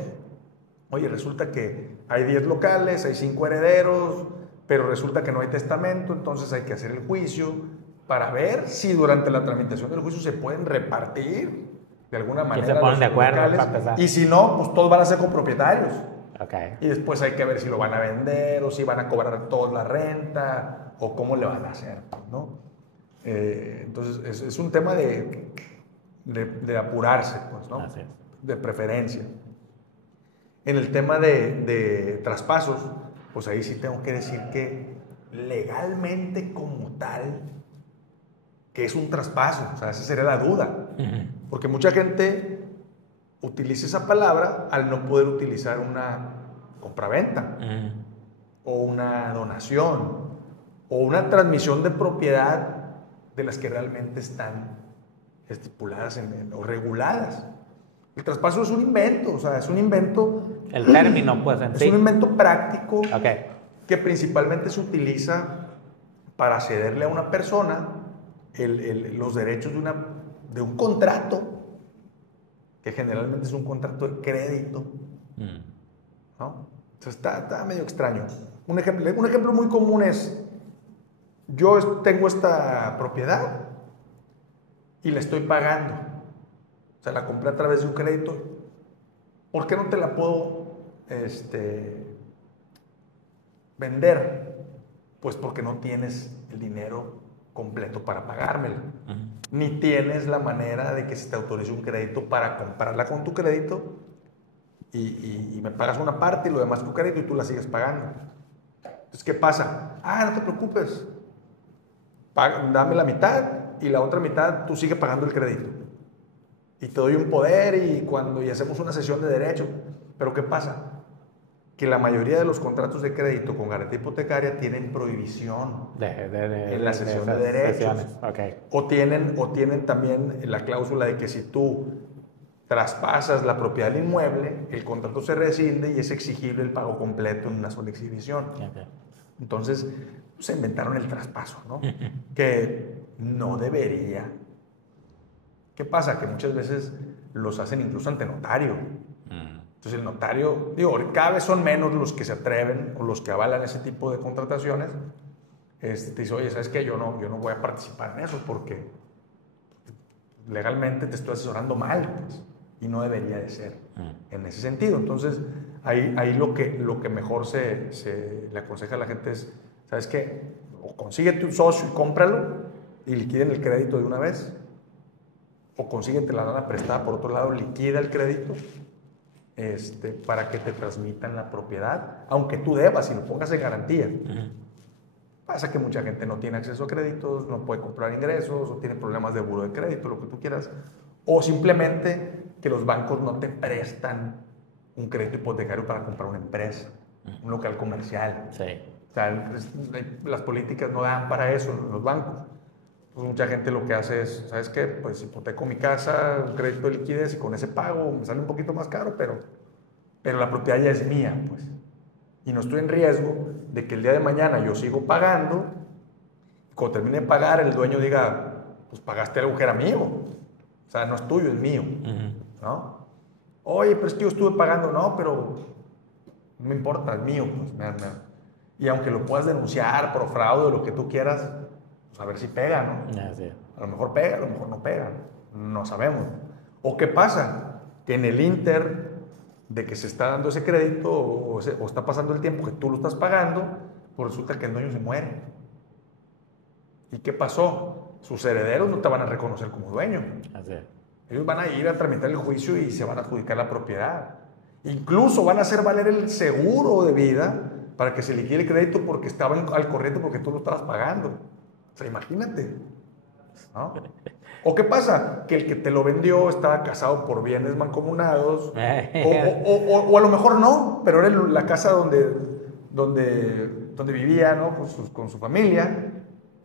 Oye, resulta que hay 10 locales, hay 5 herederos, pero resulta que no hay testamento, entonces hay que hacer el juicio para ver si durante la tramitación del juicio se pueden repartir de alguna manera. se ponen los de acuerdo locales, para empezar. y si no, pues todos van a ser copropietarios. Ok. Y después hay que ver si lo van a vender o si van a cobrar todos la renta o cómo le van a hacer, ¿no? Entonces es un tema de apurarse, pues, ¿no? Así es. De preferencia. En el tema de traspasos, pues ahí sí tengo que decir que legalmente como tal, que es un traspaso, o sea, esa sería la duda. Porque mucha gente utiliza esa palabra al no poder utilizar una compraventa o una donación o una transmisión de propiedad de las que realmente están estipuladas o reguladas. El traspaso es un invento, o sea, es un invento. El término, pues, en sí. Es un invento práctico Ok. que principalmente se utiliza para cederle a una persona los derechos de un contrato, que generalmente es un contrato de crédito, ¿no? Entonces está medio extraño. Un ejemplo muy común es, yo tengo esta propiedad y la estoy pagando. O sea, la compré a través de un crédito. ¿Por qué no te la puedo vender? Pues porque no tienes el dinero completo para pagármela. Ni tienes la manera de que se te autorice un crédito para comprarla con tu crédito y me pagas una parte y lo demás tu crédito y tú la sigues pagando. Entonces, ¿qué pasa? No te preocupes. Dame la mitad y la otra mitad tú sigues pagando el crédito. Y te doy un poder y hacemos una sesión de derecho. Pero ¿qué pasa? Que la mayoría de los contratos de crédito con garantía hipotecaria tienen prohibición en la sesión de derechos. Okay. O tienen también la cláusula de que si tú traspasas la propiedad del inmueble, el contrato se rescinde y es exigible el pago completo en una sola exhibición. Okay. Entonces, se inventaron el traspaso, ¿no? Que no debería. ¿Qué pasa? Que muchas veces los hacen incluso ante notario. Entonces el notario, cada vez son menos los que se atreven o los que avalan ese tipo de contrataciones. Te dice, oye, ¿sabes qué? Yo no voy a participar en eso porque legalmente te estoy asesorando mal, pues, y no debería de ser en ese sentido. Entonces, ahí lo que mejor se le aconseja a la gente es, ¿sabes qué? O consíguete un socio y cómpralo y liquiden el crédito de una vez, o consíguete la lana prestada por otro lado, liquida el crédito para que te transmitan la propiedad, aunque tú debas y lo pongas en garantía. Pasa que mucha gente no tiene acceso a créditos, no puede comprar ingresos, o tiene problemas de buro de crédito, lo que tú quieras, o simplemente que los bancos no te prestan un crédito hipotecario para comprar una empresa, un local comercial. Sí. O sea, las políticas no dan para eso en los bancos. Pues mucha gente lo que hace es, ¿sabes qué? Pues hipoteco mi casa, un crédito de liquidez y con ese pago me sale un poquito más caro, pero la propiedad ya es mía, pues. Y no estoy en riesgo de que el día de mañana yo sigo pagando, y cuando termine de pagar el dueño diga, pues pagaste algo que era mío. O sea, no es tuyo, es mío, ¿no? Oye, pero es que yo estuve pagando, no, pero no me importa, es mío, pues. Y aunque lo puedas denunciar por fraude o lo que tú quieras, pues a ver si pega, ¿no? Sí. A lo mejor pega, a lo mejor no pega, no sabemos. ¿O qué pasa? Que en el inter de que se está dando ese crédito o está pasando el tiempo que tú lo estás pagando, pues resulta que el dueño se muere. ¿Y qué pasó? sus herederos no te van a reconocer como dueño. Así es. Ellos van a ir a tramitar el juicio y se van a adjudicar la propiedad. Incluso van a hacer valer el seguro de vida para que se liquide el crédito porque estaban al corriente porque tú lo estabas pagando. O sea, imagínate, ¿no? ¿O qué pasa? Que el que te lo vendió estaba casado por bienes mancomunados, o a lo mejor no, pero era la casa donde vivía, ¿no? Con su familia,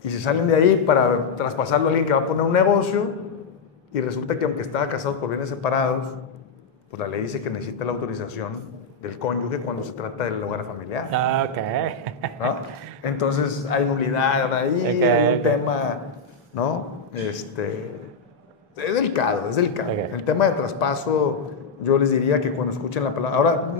y se salen de ahí para traspasarlo a alguien que va a poner un negocio, y resulta que aunque estaba casado por bienes separados, pues la ley dice que necesita la autorización del cónyuge cuando se trata del hogar familiar. Ok. ¿No? Entonces hay nulidad ahí, hay un tema, ¿no? Es delicado, es delicado. Okay. El tema de traspaso, yo les diría que cuando escuchen la palabra, ahora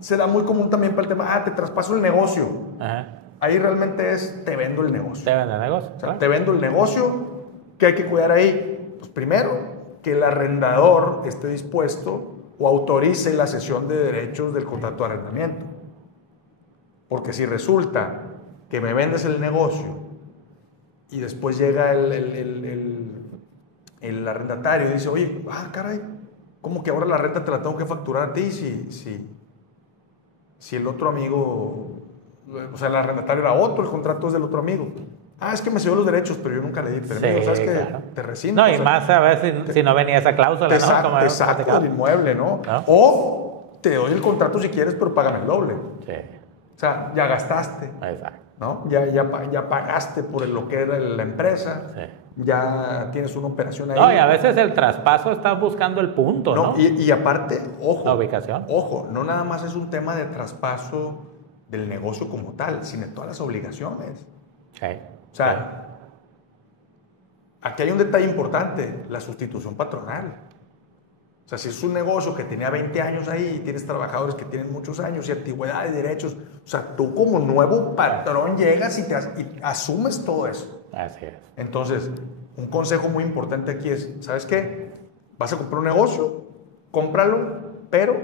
se da muy común también para el tema, te traspaso el negocio. Ajá. Ahí realmente es, te vendo el negocio. ¿Te vende el negocio? O sea, te vendo el negocio, ¿qué hay que cuidar ahí? Pues primero, que el arrendador esté dispuesto o autorice la cesión de derechos del contrato de arrendamiento. Porque si resulta que me vendes el negocio y después llega el arrendatario y dice, oye, caray, ¿cómo que ahora la renta te la tengo que facturar a ti si el otro amigo, o sea, el arrendatario era otro, el contrato es del otro amigo? Es que me cedió los derechos, pero yo nunca le di permiso. Sí, ¿Sabes que claro. te rescindo? No, y más a ver si no venía esa cláusula, te ¿no? Te saco del inmueble, ¿no? O te doy el contrato si quieres, pero págame el doble. Sí. O sea, ya gastaste. Exacto. ¿No? Ya pagaste por lo que era la empresa. Sí. Ya tienes una operación ahí. No, y a veces el traspaso está buscando el punto, ¿no? Y aparte, ojo. La ubicación. Ojo, no nada más es un tema de traspaso del negocio como tal, sino de todas las obligaciones. Sí. O sea, aquí hay un detalle importante, la sustitución patronal. O sea, si es un negocio que tenía 20 años ahí y tienes trabajadores que tienen muchos años y antigüedad de derechos, o sea, tú como nuevo patrón llegas y asumes todo eso. Así es. Entonces, un consejo muy importante aquí es, ¿sabes qué? Vas a comprar un negocio, cómpralo, pero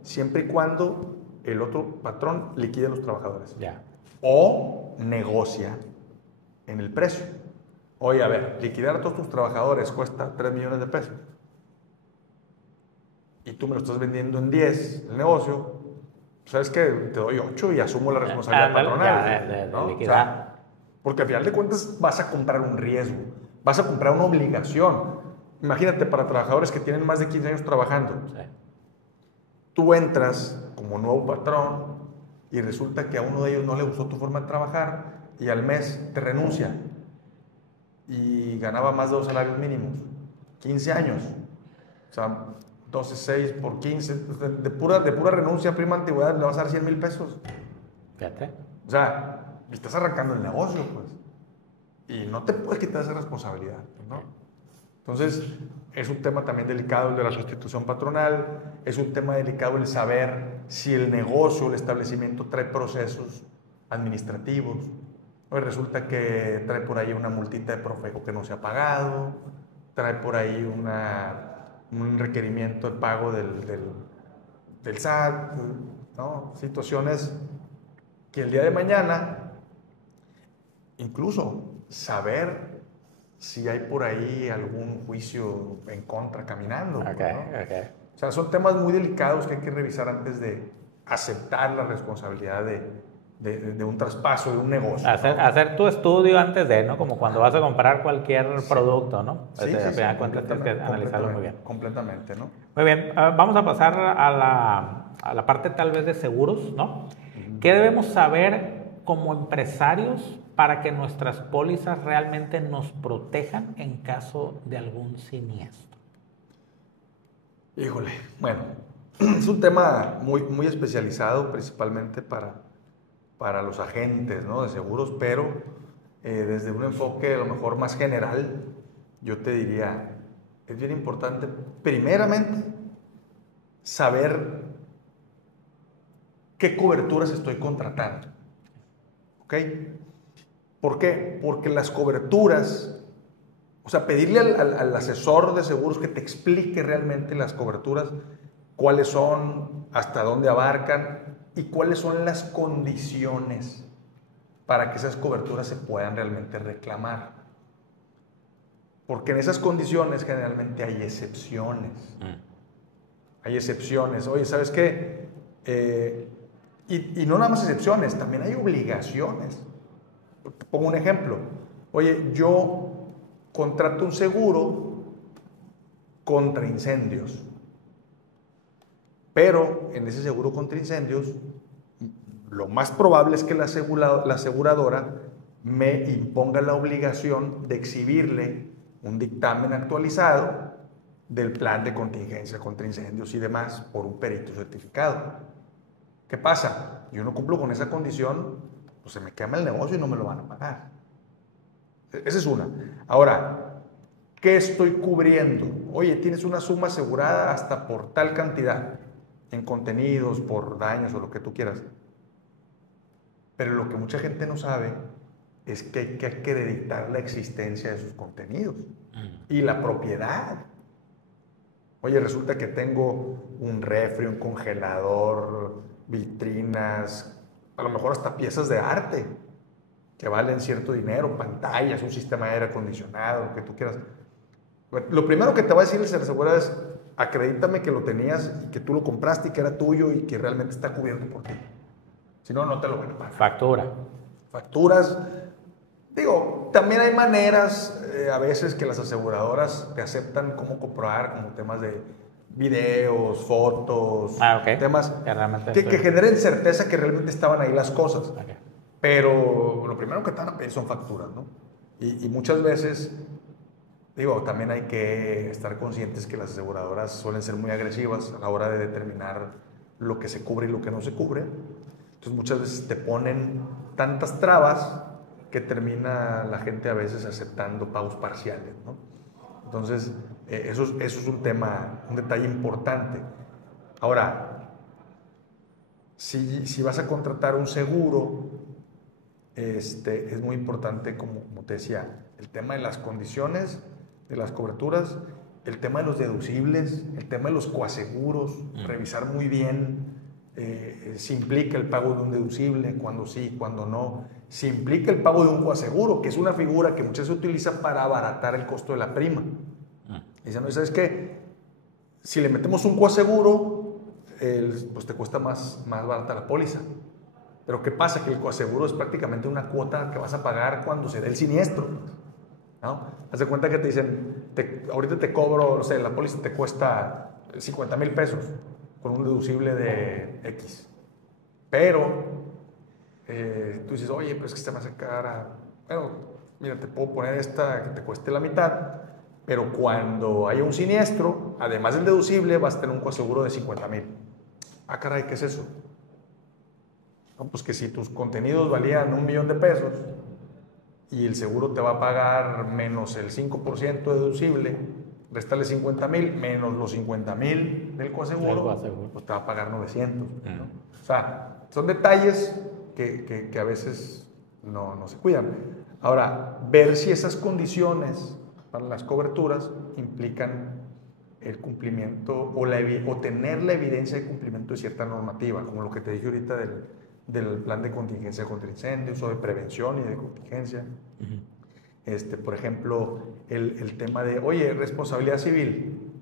siempre y cuando el otro patrón liquide a los trabajadores. Ya. O negocia en el precio. Oye, a ver, liquidar a todos tus trabajadores cuesta 3 millones de pesos. Y tú me lo estás vendiendo en 10, el negocio. ¿Sabes qué? Te doy 8 y asumo la responsabilidad patronal. ¿no? O sea, porque al final de cuentas vas a comprar un riesgo, vas a comprar una obligación. Imagínate para trabajadores que tienen más de 15 años trabajando. Sí. Tú entras como nuevo patrón y resulta que a uno de ellos no le gustó tu forma de trabajar y al mes te renuncia y ganaba más de 2 salarios mínimos, 15 años, o sea, 12, 6 por 15, de pura renuncia, prima antigüedad, le vas a dar 100,000 pesos. Fíjate. O sea, estás arrancando el negocio, pues, y no te puedes quitar esa responsabilidad, ¿no? Entonces, es un tema también delicado el de la sustitución patronal, es un tema delicado el saber si el negocio, el establecimiento trae procesos administrativos. Pues resulta que trae por ahí una multita de Profeco que no se ha pagado, trae por ahí un requerimiento de pago del SAT, ¿no? Situaciones que el día de mañana, incluso saber si hay por ahí algún juicio en contra caminando. Okay, ¿no? okay. O sea, son temas muy delicados que hay que revisar antes de aceptar la responsabilidad de un traspaso, de un negocio. Hacer tu estudio antes de, ¿no? Como cuando vas a comprar cualquier producto, ¿no? Sí, al final de cuentas tienes que analizarlo muy bien. Completamente, ¿no? Muy bien, vamos a pasar a la parte tal vez de seguros, ¿no? ¿Qué debemos saber como empresarios para que nuestras pólizas realmente nos protejan en caso de algún siniestro? Híjole, bueno, es un tema muy especializado, principalmente para los agentes, ¿no? De seguros, pero desde un enfoque a lo mejor más general, yo te diría, es bien importante, primeramente, saber qué coberturas estoy contratando. ¿Ok? ¿Por qué? Porque las coberturas, o sea, pedirle al asesor de seguros que te explique realmente las coberturas, cuáles son, hasta dónde abarcan y cuáles son las condiciones para que esas coberturas se puedan realmente reclamar. Porque en esas condiciones generalmente hay excepciones. Hay excepciones. Oye, ¿sabes qué? Y no nada más excepciones, también hay obligaciones. Te pongo un ejemplo. Oye, yo contrato un seguro contra incendios. Pero en ese seguro contra incendios, lo más probable es que la aseguradora me imponga la obligación de exhibirle un dictamen actualizado del plan de contingencia contra incendios y demás por un perito certificado. ¿Qué pasa? Yo no cumplo con esa condición, pues se me quema el negocio y no me lo van a pagar. Esa es una. Ahora, ¿qué estoy cubriendo? Oye, tienes una suma asegurada hasta por tal cantidad en contenidos, por daños o lo que tú quieras. Pero lo que mucha gente no sabe es que hay que acreditar la existencia de sus contenidos y la propiedad. Oye, resulta que tengo un refri, un congelador, vitrinas, a lo mejor hasta piezas de arte que valen cierto dinero, pantallas, un sistema de aire acondicionado, lo que tú quieras. Lo primero que te va a decir el asegurador es: acredítame que lo tenías y que tú lo compraste y que era tuyo y que realmente está cubierto por ti. Si no, no te lo van a pagar. Factura. Facturas. Digo, también hay maneras a veces que las aseguradoras te aceptan cómo comprobar, como temas de videos, fotos, Okay. temas que generen certeza que realmente estaban ahí las cosas. Okay. Pero lo primero que te van a pedir son facturas, ¿no? Y muchas veces, digo, también hay que estar conscientes que las aseguradoras suelen ser muy agresivas a la hora de determinar lo que se cubre y lo que no se cubre. Entonces muchas veces te ponen tantas trabas que termina la gente a veces aceptando pagos parciales, ¿no? Entonces, eso es un tema, un detalle importante. Ahora, si vas a contratar un seguro, es muy importante, como te decía, el tema de las condiciones, de las coberturas, el tema de los deducibles, el tema de los coaseguros, revisar muy bien si implica el pago de un deducible, cuando sí, cuando no. Si implica el pago de un coaseguro, que es una figura que muchas veces se utiliza para abaratar el costo de la prima. Dicen, no, ¿sabes qué? Si le metemos un coaseguro, pues te cuesta más barata la póliza. Pero ¿qué pasa? Que el coaseguro es prácticamente una cuota que vas a pagar cuando se dé el siniestro, ¿no? Haz de cuenta que te dicen, ahorita te cobro, no sé, la póliza te cuesta 50,000 pesos con un deducible de X. Pero tú dices, oye, pero es que está más cara. Bueno, mira, te puedo poner esta que te cueste la mitad, pero cuando haya un siniestro, además del deducible, vas a tener un coaseguro de 50,000. Ah, caray, ¿qué es eso? No, pues que si tus contenidos valían 1,000,000 de pesos y el seguro te va a pagar menos el 5% de deducible, réstale 50,000 menos los 50,000 del coaseguro, pues te va a pagar 900. ¿No? O sea, son detalles que a veces no se cuidan. Ahora, ver si esas condiciones para las coberturas implican el cumplimiento o tener la evidencia de cumplimiento de cierta normativa, como lo que te dije ahorita del plan de contingencia contra incendios o de prevención y de contingencia. Por ejemplo, el tema de, oye, responsabilidad civil.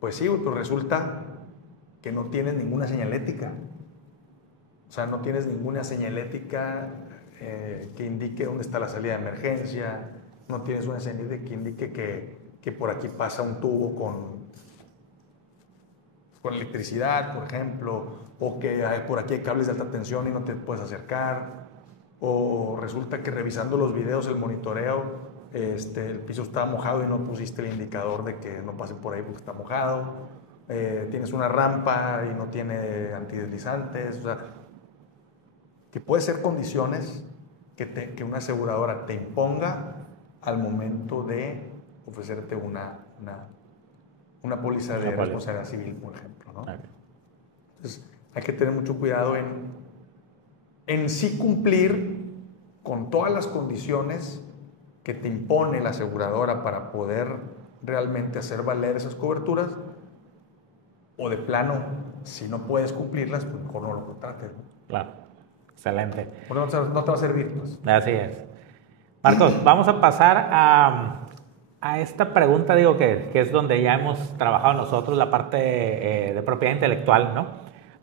Pues sí, pero resulta que no tienes ninguna señalética. O sea, no tienes ninguna señalética que indique dónde está la salida de emergencia, no tienes una señalética que indique que por aquí pasa un tubo con electricidad, por ejemplo, o que por aquí hay cables de alta tensión y no te puedes acercar, o resulta que revisando los videos, el monitoreo, el piso está mojado y no pusiste el indicador de que no pase por ahí porque está mojado, tienes una rampa y no tiene antideslizantes, o sea, que puede ser condiciones que una aseguradora te imponga al momento de ofrecerte una póliza de responsabilidad civil, por ejemplo, ¿no? Okay. Entonces, hay que tener mucho cuidado en sí cumplir con todas las condiciones que te impone la aseguradora para poder realmente hacer valer esas coberturas, o de plano, si no puedes cumplirlas, pues mejor no lo contrates, ¿no? Claro, excelente. Porque no te va a servir, pues. Así es. Marcos, vamos a pasar a a esta pregunta, digo que es donde ya hemos trabajado nosotros la parte de propiedad intelectual, ¿no?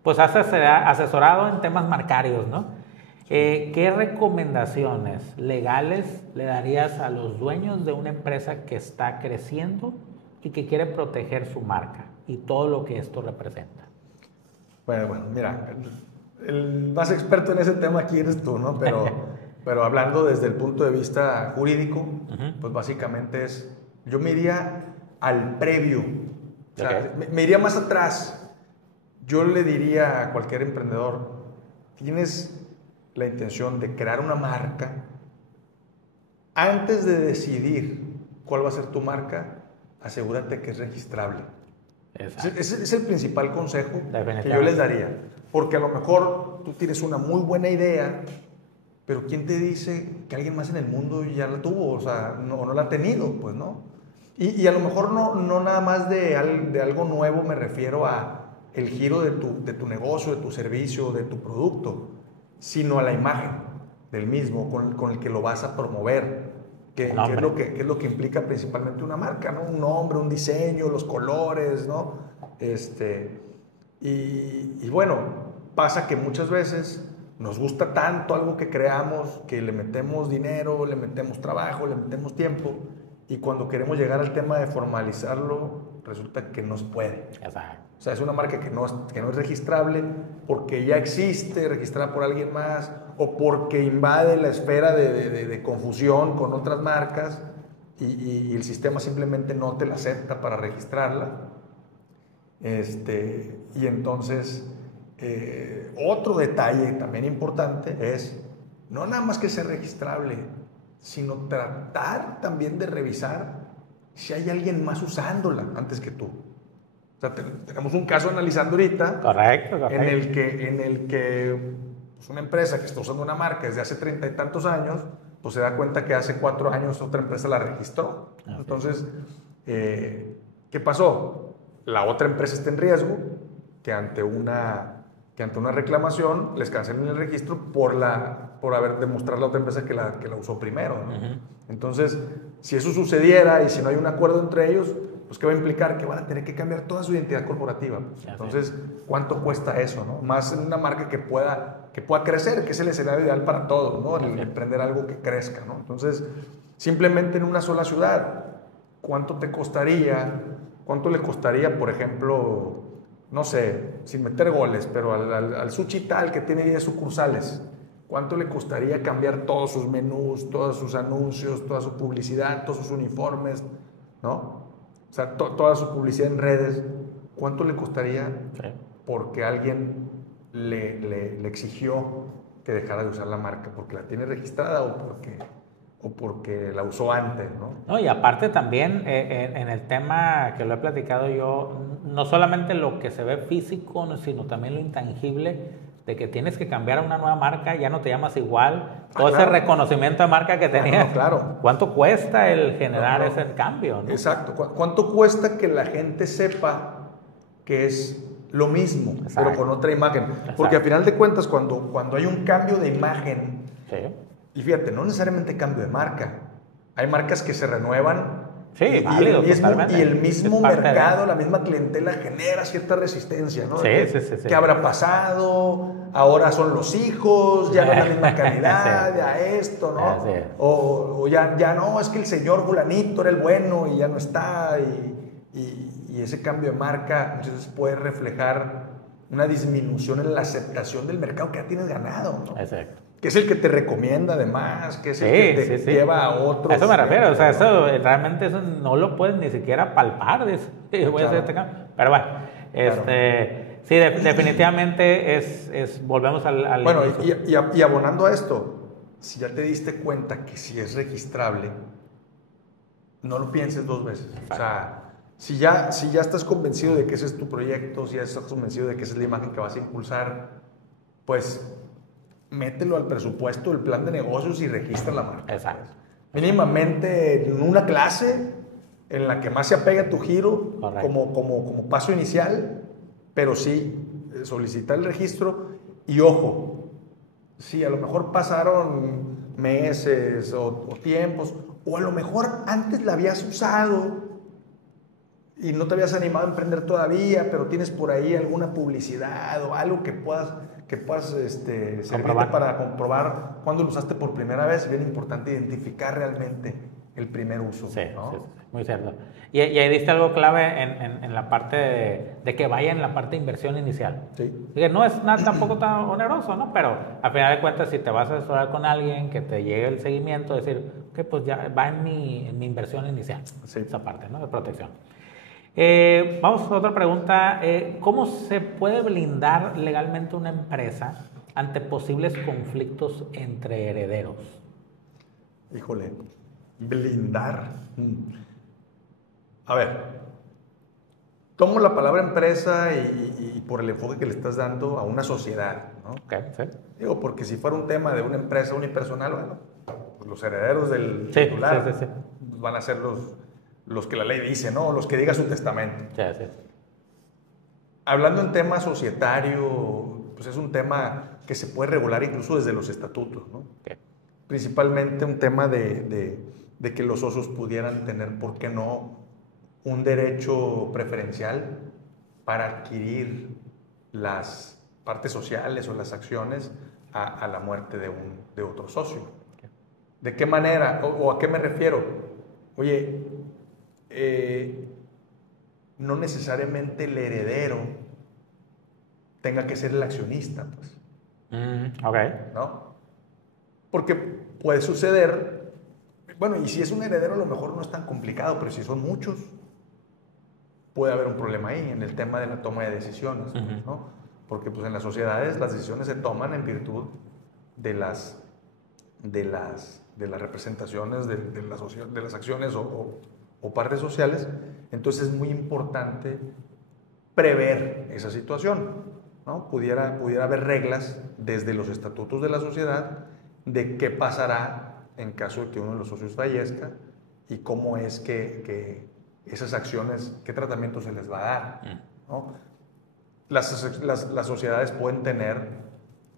Pues has asesorado en temas marcarios, ¿no? ¿Qué recomendaciones legales le darías a los dueños de una empresa que está creciendo y que quiere proteger su marca y todo lo que esto representa? Bueno, mira, el más experto en ese tema aquí eres tú, ¿no? Pero hablando desde el punto de vista jurídico, pues básicamente yo me iría al previo, o sea, me iría más atrás. Yo le diría a cualquier emprendedor, tienes la intención de crear una marca, antes de decidir cuál va a ser tu marca, asegúrate que es registrable. Ese es el principal consejo que yo les daría. Porque a lo mejor tú tienes una muy buena idea, pero ¿quién te dice que alguien más en el mundo ya la tuvo? O sea, no la ha tenido, pues, ¿no? Y a lo mejor no nada más de algo nuevo me refiero a el giro de tu negocio, de tu servicio, de tu producto, sino a la imagen del mismo con el que lo vas a promover. ¿Qué es lo que implica principalmente una marca, ¿no? Un nombre, un diseño, los colores, ¿no? Y bueno, pasa que muchas veces nos gusta tanto algo que creamos que le metemos dinero, le metemos trabajo, le metemos tiempo, y cuando queremos llegar al tema de formalizarlo, resulta que no se puede. Exacto. O sea, es una marca que no es registrable porque ya existe, registrada por alguien más, o porque invade la esfera de confusión con otras marcas y el sistema simplemente no te la acepta para registrarla. Y entonces, otro detalle también importante es, no nada más que ser registrable, sino tratar también de revisar si hay alguien más usándola antes que tú. O sea, tenemos un caso analizando ahorita. Correcto. En el que pues una empresa que está usando una marca desde hace 30 y tantos años, pues se da cuenta que hace 4 años otra empresa la registró. Entonces, ¿qué pasó? La otra empresa está en riesgo que ante una reclamación les cancelen el registro por haber demostrado a la otra empresa que la usó primero, ¿no? Entonces, si eso sucediera y si no hay un acuerdo entre ellos, pues ¿qué va a implicar? Que van a tener que cambiar toda su identidad corporativa. Pues. Entonces, ¿cuánto cuesta eso, no? Más en una marca que pueda crecer, que es el escenario ideal para todos, ¿no? El emprender algo que crezca, ¿no? Entonces, simplemente en una sola ciudad, ¿cuánto te costaría? ¿Cuánto le costaría, por ejemplo, no sé, sin meter goles, pero al Sushi Tal, que tiene 10 sucursales, ¿cuánto le costaría cambiar todos sus menús, todos sus anuncios, toda su publicidad, todos sus uniformes, ¿no? O sea, toda su publicidad en redes, ¿cuánto le costaría? Sí. Porque alguien le exigió que dejara de usar la marca, porque la tiene registrada o porque la usó antes, ¿no? No, y aparte también en el tema que lo he platicado yo, no solamente lo que se ve físico, sino también lo intangible, de que tienes que cambiar a una nueva marca, ya no te llamas igual, todo ese reconocimiento de marca que tenías. Claro. ¿Cuánto cuesta el generar ese cambio, ¿no? Exacto. ¿Cuánto cuesta que la gente sepa que es lo mismo, pero con otra imagen? Exacto. Porque al final de cuentas, cuando hay un cambio de imagen, sí. Y fíjate, no necesariamente cambio de marca, hay marcas que se renuevan. Sí, válido, y el mismo mercado, la misma clientela genera cierta resistencia, ¿no? Sí. ¿Qué habrá pasado? Ahora son los hijos, ya no es la misma calidad, ya esto, ¿no? Sí. O ya no, es que el señor fulanito era el bueno y ya no está. Y ese cambio de marca entonces puede reflejar una disminución en la aceptación del mercado que ya tienes ganado, ¿no? Exacto. Que es el que te recomienda además, que es el que te lleva a otros. A eso me refiero, o sea, eso realmente eso no lo puedes ni siquiera palpar, voy a hacer este cambio. Pero bueno, sí, definitivamente volvemos al bueno, y abonando a esto, si ya te diste cuenta que si es registrable, no lo pienses 2 veces. O sea, si ya estás convencido de que ese es tu proyecto, si ya estás convencido de que esa es la imagen que vas a impulsar, pues mételo al presupuesto, el plan de negocios y registra la marca. Exacto. Mínimamente en una clase en la que más se apega a tu giro como paso inicial, pero sí solicitar el registro y ojo, sí, a lo mejor pasaron meses o tiempos, o a lo mejor antes la habías usado y no te habías animado a emprender todavía, pero tienes por ahí alguna publicidad o algo que puedas servirte para comprobar cuándo lo usaste por primera vez. Es bien importante identificar realmente el primer uso. Sí, ¿no? sí, muy cierto. Y ahí diste algo clave en la parte de que vaya en la parte de inversión inicial. Sí. Que no es nada tampoco tan oneroso, ¿no? Pero al final de cuentas, si te vas a asesorar con alguien que te llegue el seguimiento, decir, que pues ya va en mi inversión inicial. Sí. Esa parte, ¿no? De protección. Vamos a otra pregunta. ¿Cómo se puede blindar legalmente una empresa ante posibles conflictos entre herederos? Híjole, blindar. A ver, tomo la palabra empresa y por el enfoque que le estás dando a una sociedad, ¿no? Okay, sí. Digo, porque si fuera un tema de una empresa unipersonal, bueno, pues los herederos del titular sí. van a ser los que la ley dice, ¿no? Los que diga su testamento. Sí, sí. Hablando en tema societario, pues es un tema que se puede regular incluso desde los estatutos, ¿no? Okay. Principalmente un tema de que los socios pudieran tener, ¿por qué no?, un derecho preferencial para adquirir las partes sociales o las acciones a la muerte de otro socio. Okay. ¿De qué manera? ¿O a qué me refiero? Oye, no necesariamente el heredero tenga que ser el accionista, pues. Ok. ¿No? Porque puede suceder, bueno, y si es un heredero a lo mejor no es tan complicado, pero si son muchos, puede haber un problema ahí en el tema de la toma de decisiones, ¿no? Porque pues en las sociedades las decisiones se toman en virtud de las representaciones de las acciones o partes sociales. Entonces es muy importante prever esa situación, ¿no? Pudiera haber reglas desde los estatutos de la sociedad de qué pasará en caso de que uno de los socios fallezca y cómo es que esas acciones, qué tratamiento se les va a dar, ¿no? Las sociedades pueden tener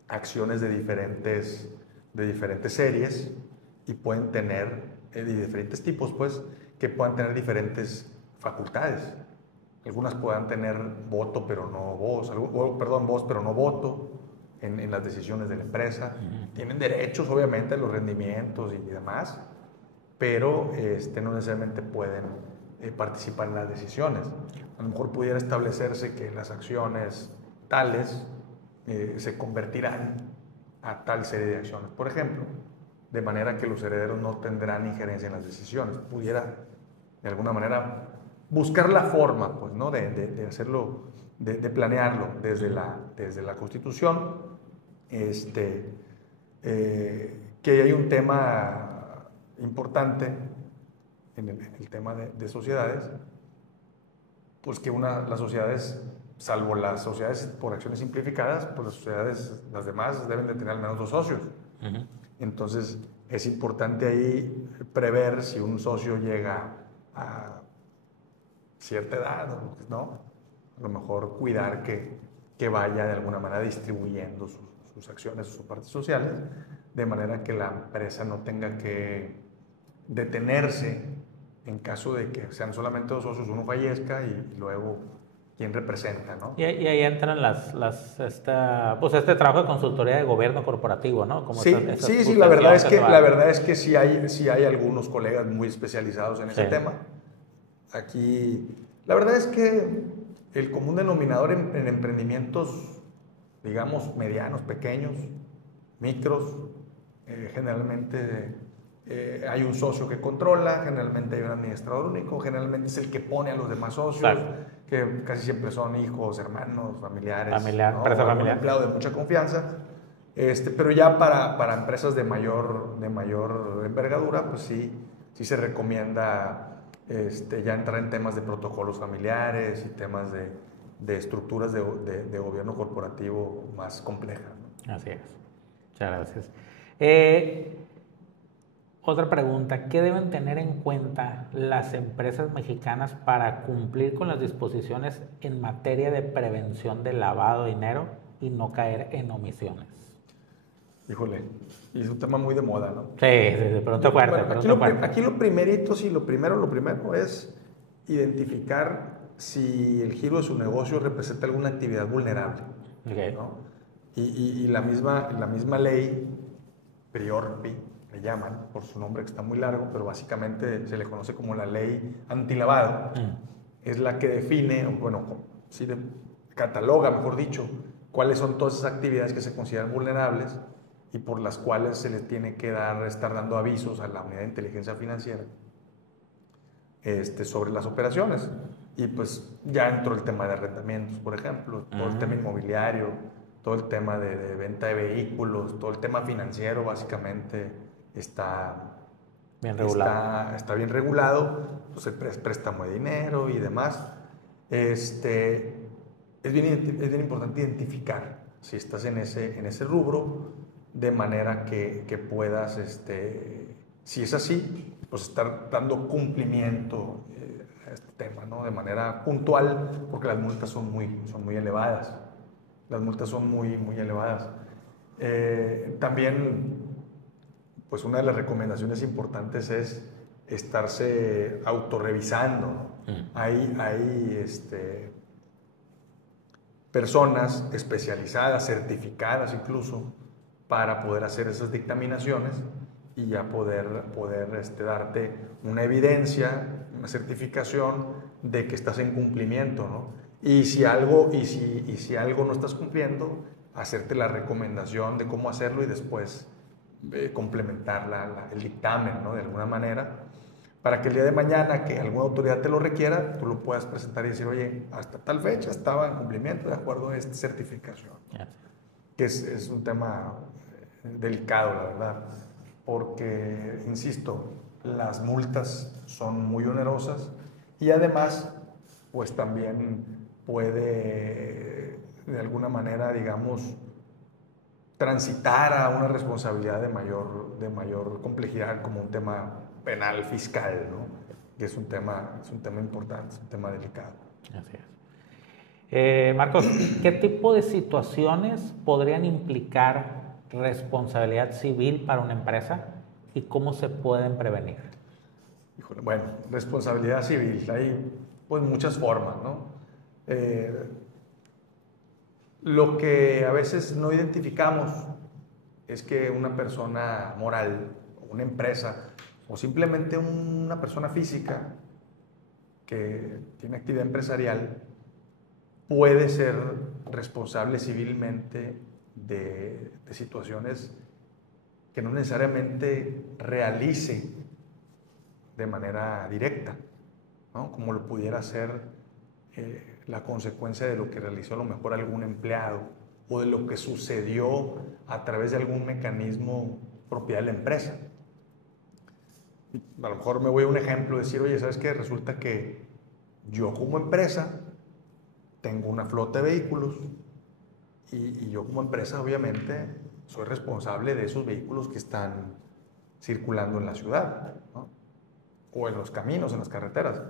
acciones de diferentes series y pueden tener de diferentes tipos, pues, que puedan tener diferentes facultades. Algunas puedan tener voto pero no voz, voz pero no voto en las decisiones de la empresa. Tienen derechos, obviamente, a los rendimientos y demás, pero no necesariamente pueden participar en las decisiones. A lo mejor pudiera establecerse que las acciones tales se convertirán a tal serie de acciones, por ejemplo, de manera que los herederos no tendrán injerencia en las decisiones. Pudiera, de alguna manera, buscar la forma, pues, ¿no?, de hacerlo, de planearlo desde la Constitución. Que hay un tema importante en el tema de sociedades, pues que las sociedades, salvo las sociedades por acciones simplificadas, pues las demás deben de tener al menos 2 socios. Entonces es importante ahí prever si un socio llega a cierta edad, ¿no? A lo mejor cuidar que vaya de alguna manera distribuyendo sus acciones o sus partes sociales, de manera que la empresa no tenga que detenerse en caso de que sean solamente 2 socios, uno fallezca y luego quién representa, ¿no? Y ahí entran este trabajo de consultoría de gobierno corporativo, ¿no? Como sí, la verdad es que sí hay algunos colegas muy especializados en ese tema. Aquí, la verdad es que el común denominador en emprendimientos, digamos, medianos, pequeños, micros, generalmente hay un socio que controla, generalmente hay un administrador único, generalmente es el que pone a los demás socios, claro, que casi siempre son hijos, hermanos, familiares, ¿no? Empresa familiar. Un empleado de mucha confianza. Pero ya para empresas de mayor envergadura, pues sí se recomienda ya entrar en temas de protocolos familiares y temas de estructuras de gobierno corporativo más complejas, ¿no? Así es. Muchas gracias. Otra pregunta, ¿qué deben tener en cuenta las empresas mexicanas para cumplir con las disposiciones en materia de prevención del lavado de dinero y no caer en omisiones? Híjole, y es un tema muy de moda, ¿no? Sí, sí, sí, pregunta fuerte, Bueno, pregunta fuerte. aquí lo primerito, sí, lo primero es identificar si el giro de su negocio representa alguna actividad vulnerable, Ok. ¿no? Y la misma ley, PRIORPI, le llaman, por su nombre que está muy largo, pero básicamente se le conoce como la ley antilavado, es la que define, bueno, sí, cataloga, mejor dicho, cuáles son todas esas actividades que se consideran vulnerables y por las cuales se les tiene que estar dando avisos a la unidad de inteligencia financiera sobre las operaciones. Y pues ya entró el tema de arrendamientos, por ejemplo, todo el tema inmobiliario, todo el tema de venta de vehículos, todo el tema financiero básicamente está Bien regulado. está bien regulado, pues el préstamo de dinero y demás. Es bien importante identificar si estás en ese rubro, de manera que puedas, si es así, pues estar dando cumplimiento a este tema, ¿no? De manera puntual, porque las multas son muy elevadas. Las multas son muy elevadas. También, pues una de las recomendaciones importantes es estarse autorrevisando, ¿no? Hay personas especializadas, certificadas incluso, para poder hacer esas dictaminaciones y ya poder darte una evidencia, una certificación de que estás en cumplimiento, ¿no? Y si algo no estás cumpliendo, hacerte la recomendación de cómo hacerlo y después complementar el dictamen, ¿no? De alguna manera, para que el día de mañana que alguna autoridad te lo requiera, tú lo puedas presentar y decir, oye, hasta tal fecha estaba en cumplimiento de acuerdo a esta certificación. Yes. Que es un tema delicado, la verdad, porque, insisto, las multas son muy onerosas y además, pues también puede, de alguna manera, digamos, transitar a una responsabilidad de mayor complejidad, como un tema penal fiscal, ¿no? Que es un tema importante, es un tema delicado. Así es. Marcos, ¿qué tipo de situaciones podrían implicar responsabilidad civil para una empresa y cómo se pueden prevenir? Híjole, bueno, responsabilidad civil, hay pues muchas formas, ¿no? Lo que a veces no identificamos es que una persona moral, o una empresa, o simplemente una persona física que tiene actividad empresarial, puede ser responsable civilmente de situaciones que no necesariamente realice de manera directa, ¿no? Como lo pudiera ser la consecuencia de lo que realizó a lo mejor algún empleado o de lo que sucedió a través de algún mecanismo propiedad de la empresa. A lo mejor me voy a un ejemplo, decir, oye, ¿sabes qué? Resulta que yo como empresa tengo una flota de vehículos y yo como empresa obviamente soy responsable de esos vehículos que están circulando en la ciudad, ¿no? O en los caminos, en las carreteras.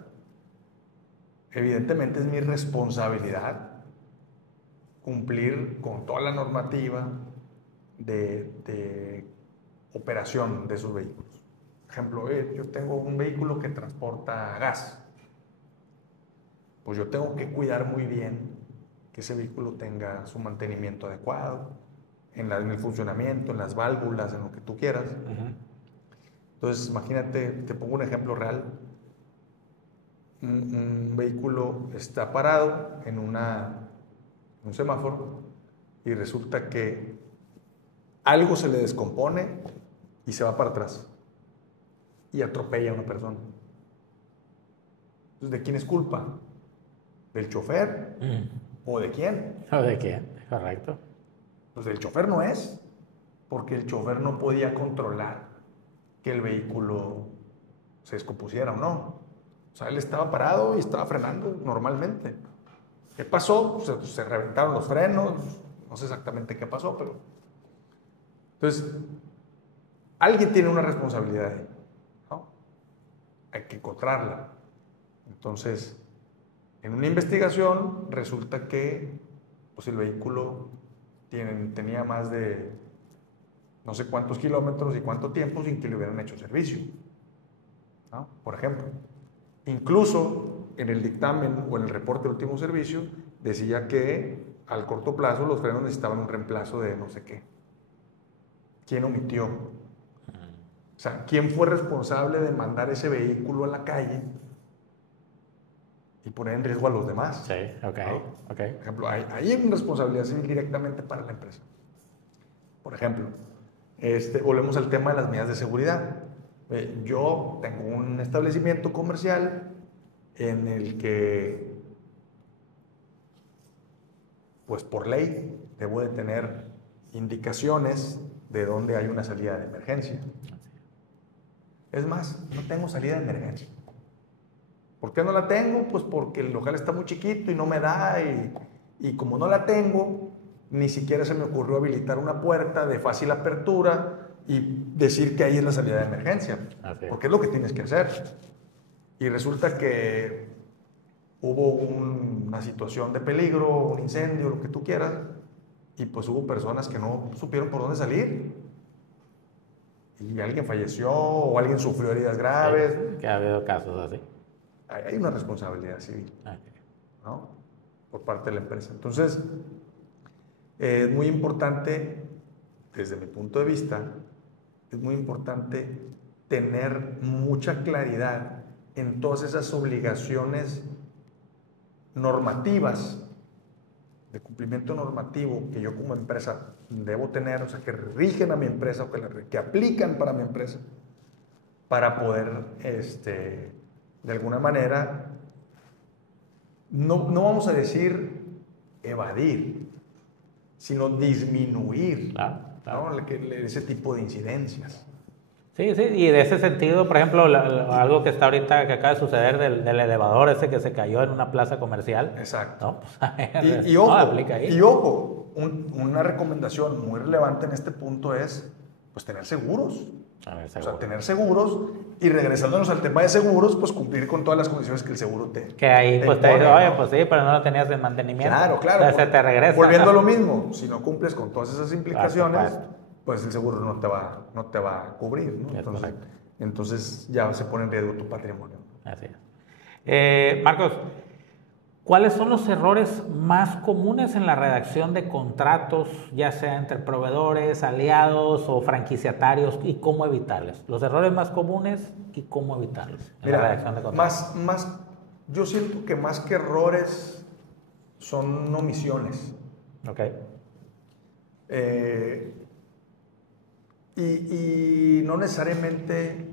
Evidentemente es mi responsabilidad cumplir con toda la normativa de operación de esos vehículos. Por ejemplo, yo tengo un vehículo que transporta gas. Pues yo tengo que cuidar muy bien que ese vehículo tenga su mantenimiento adecuado, en el funcionamiento, en las válvulas, en lo que tú quieras. Entonces, imagínate, te pongo un ejemplo real. Un vehículo está parado en un semáforo y resulta que algo se le descompone y se va para atrás y atropella a una persona. Entonces, ¿de quién es culpa? ¿Del chofer? ¿O de quién? ¿O de quién? Correcto. Pues del chofer no es, porque el chofer no podía controlar que el vehículo se descompusiera o no. O sea, él estaba parado y estaba frenando normalmente. ¿Qué pasó? Se reventaron los frenos, no sé exactamente qué pasó, pero... Entonces, alguien tiene una responsabilidad ahí, ¿no? Hay que encontrarla. Entonces, en una investigación resulta que pues el vehículo tenía más de no sé cuántos kilómetros y cuánto tiempo sin que le hubieran hecho servicio, ¿no? Por ejemplo, incluso en el dictamen o en el reporte de último servicio decía que al corto plazo los frenos necesitaban un reemplazo de no sé qué. ¿Quién omitió? O sea, ¿quién fue responsable de mandar ese vehículo a la calle y poner en riesgo a los demás? Sí, ok, ¿no? ok. Por ejemplo, hay una responsabilidad civil directamente para la empresa. Por ejemplo, volvemos al tema de las medidas de seguridad. Yo tengo un establecimiento comercial en el que, pues por ley, debo de tener indicaciones de dónde hay una salida de emergencia. Es más, no tengo salida de emergencia. ¿Por qué no la tengo? Pues porque el local está muy chiquito y no me da, y como no la tengo, ni siquiera se me ocurrió habilitar una puerta de fácil apertura y decir que ahí es la salida de emergencia, porque es lo que tienes que hacer. Y resulta que hubo una situación de peligro, un incendio, lo que tú quieras, y pues hubo personas que no supieron por dónde salir. Y alguien falleció o alguien sufrió heridas graves. Sí, que ha habido casos así. Hay una responsabilidad civil, ¿no? Por parte de la empresa. Entonces, es muy importante, desde mi punto de vista, es muy importante tener mucha claridad en todas esas obligaciones normativas, de cumplimiento normativo que yo como empresa debo tener, o sea, que rigen a mi empresa o que aplican para mi empresa, para poder, de alguna manera, no vamos a decir evadir, sino disminuir, ¿no? Ese tipo de incidencias. Sí, sí, y de ese sentido, por ejemplo, algo que está ahorita, que acaba de suceder del elevador ese que se cayó en una plaza comercial. Exacto. ¿No? Pues, y ojo, no, aplica ahí. Una recomendación muy relevante en este punto es, pues, tener seguros. O sea, tener seguros, y regresándonos al tema de seguros, pues cumplir con todas las condiciones que el seguro que ahí te pues impone, te dice, oye, ¿no? pues sí, pero no lo tenías en mantenimiento. Claro. Entonces se te regresa. Volviendo ¿no? a lo mismo, si no cumples con todas esas implicaciones, pues el seguro no te va a cubrir, ¿no? Entonces ya se pone en riesgo tu patrimonio. Así es. Marcos, ¿cuáles son los errores más comunes en la redacción de contratos, ya sea entre proveedores, aliados o franquiciatarios, y cómo evitarlos? Los errores más comunes y cómo evitarlos en la redacción de contratos. Yo siento que más que errores son omisiones. Ok. Y no necesariamente,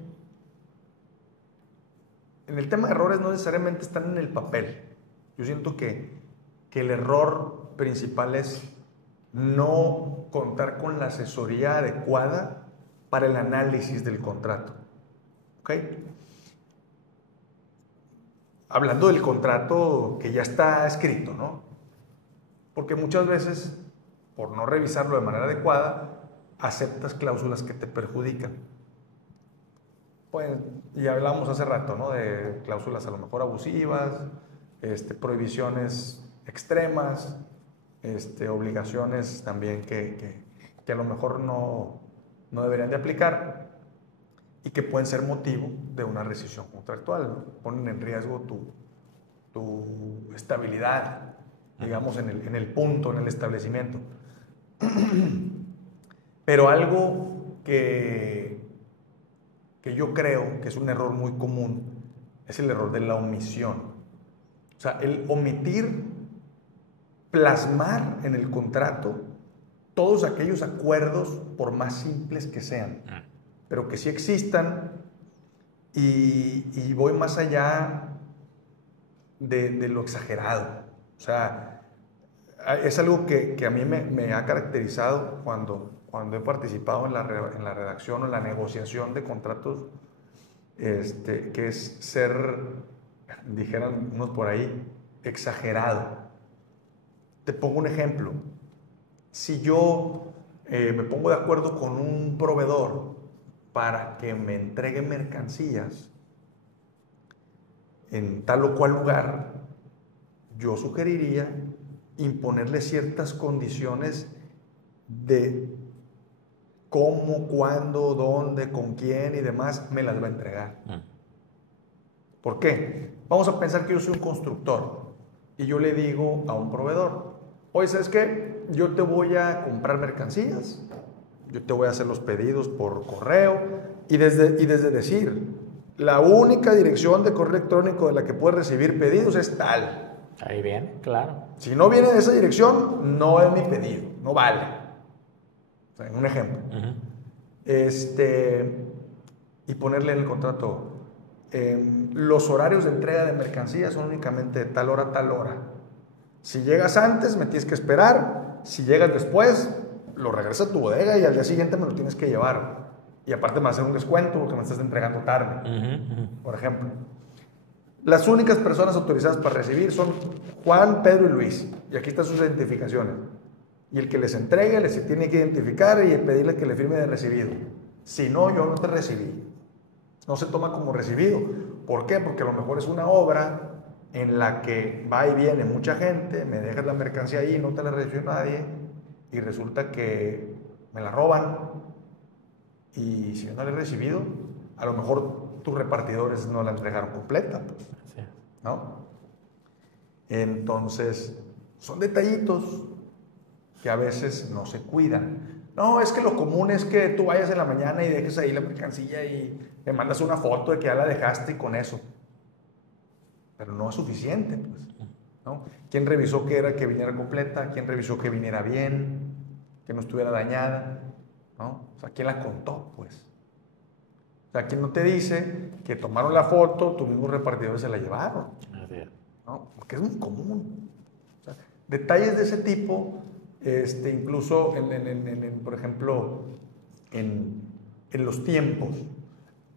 en el tema de errores no necesariamente están en el papel. Yo siento que el error principal es no contar con la asesoría adecuada para el análisis del contrato. ¿Ok? Hablando del contrato que ya está escrito, ¿no? Porque muchas veces, por no revisarlo de manera adecuada, aceptas cláusulas que te perjudican. Pues, ya hablamos hace rato, ¿no? De cláusulas a lo mejor abusivas, prohibiciones extremas, obligaciones también que a lo mejor no deberían de aplicar y que pueden ser motivo de una rescisión contractual, ¿no? Ponen en riesgo tu estabilidad, digamos, en el punto, en el establecimiento. Pero algo que yo creo que es un error muy común es el error de la omisión. O sea, el omitir plasmar en el contrato todos aquellos acuerdos, por más simples que sean, pero que sí existan, y voy más allá de lo exagerado. O sea, es algo que a mí me ha caracterizado cuando he participado en la redacción o en la negociación de contratos, que es ser, dijeran unos por ahí, exagerado. Te pongo un ejemplo. Si yo me pongo de acuerdo con un proveedor para que me entregue mercancías en tal o cual lugar, yo sugeriría imponerle ciertas condiciones de cómo, cuándo, dónde, con quién y demás, me las va a entregar. ¿Por qué? Vamos a pensar que yo soy un constructor y yo le digo a un proveedor, oye, ¿sabes qué? Yo te voy a comprar mercancías, yo te voy a hacer los pedidos por correo y desde decir, la única dirección de correo electrónico de la que puedes recibir pedidos es tal. Ahí viene, claro. Si no viene de esa dirección, no es mi pedido, no vale. O sea, en un ejemplo. Y ponerle en el contrato, los horarios de entrega de mercancías son únicamente de tal hora a tal hora. Si llegas antes, me tienes que esperar. Si llegas después, lo regresas a tu bodega y al día siguiente me lo tienes que llevar. Y aparte me va a hacer un descuento porque me estás entregando tarde, por ejemplo. Las únicas personas autorizadas para recibir son Juan, Pedro y Luis. Y aquí están sus identificaciones. Y el que les entregue les tiene que identificar y pedirle que le firme de recibido. Si no, yo no te recibí. No se toma como recibido. ¿Por qué? Porque a lo mejor es una obra en la que va y viene mucha gente, me dejas la mercancía ahí, no te la recibió nadie, y resulta que me la roban. Y si yo no la he recibido, a lo mejor tus repartidores no la entregaron completa, pues, ¿no? Entonces, son detallitos que a veces no se cuidan. No, es que lo común es que tú vayas en la mañana y dejes ahí la mercancía y me mandas una foto de que ya la dejaste y con eso. Pero no es suficiente, pues, ¿no? ¿Quién revisó que viniera completa? ¿Quién revisó que viniera bien? Que no estuviera dañada, ¿no? O sea, ¿quién la contó, pues? O sea, ¿quién no te dice que tomaron la foto, tus mismos repartidores se la llevaron? ¿No? Porque es muy común. O sea, detalles de ese tipo, incluso, por ejemplo, en los tiempos,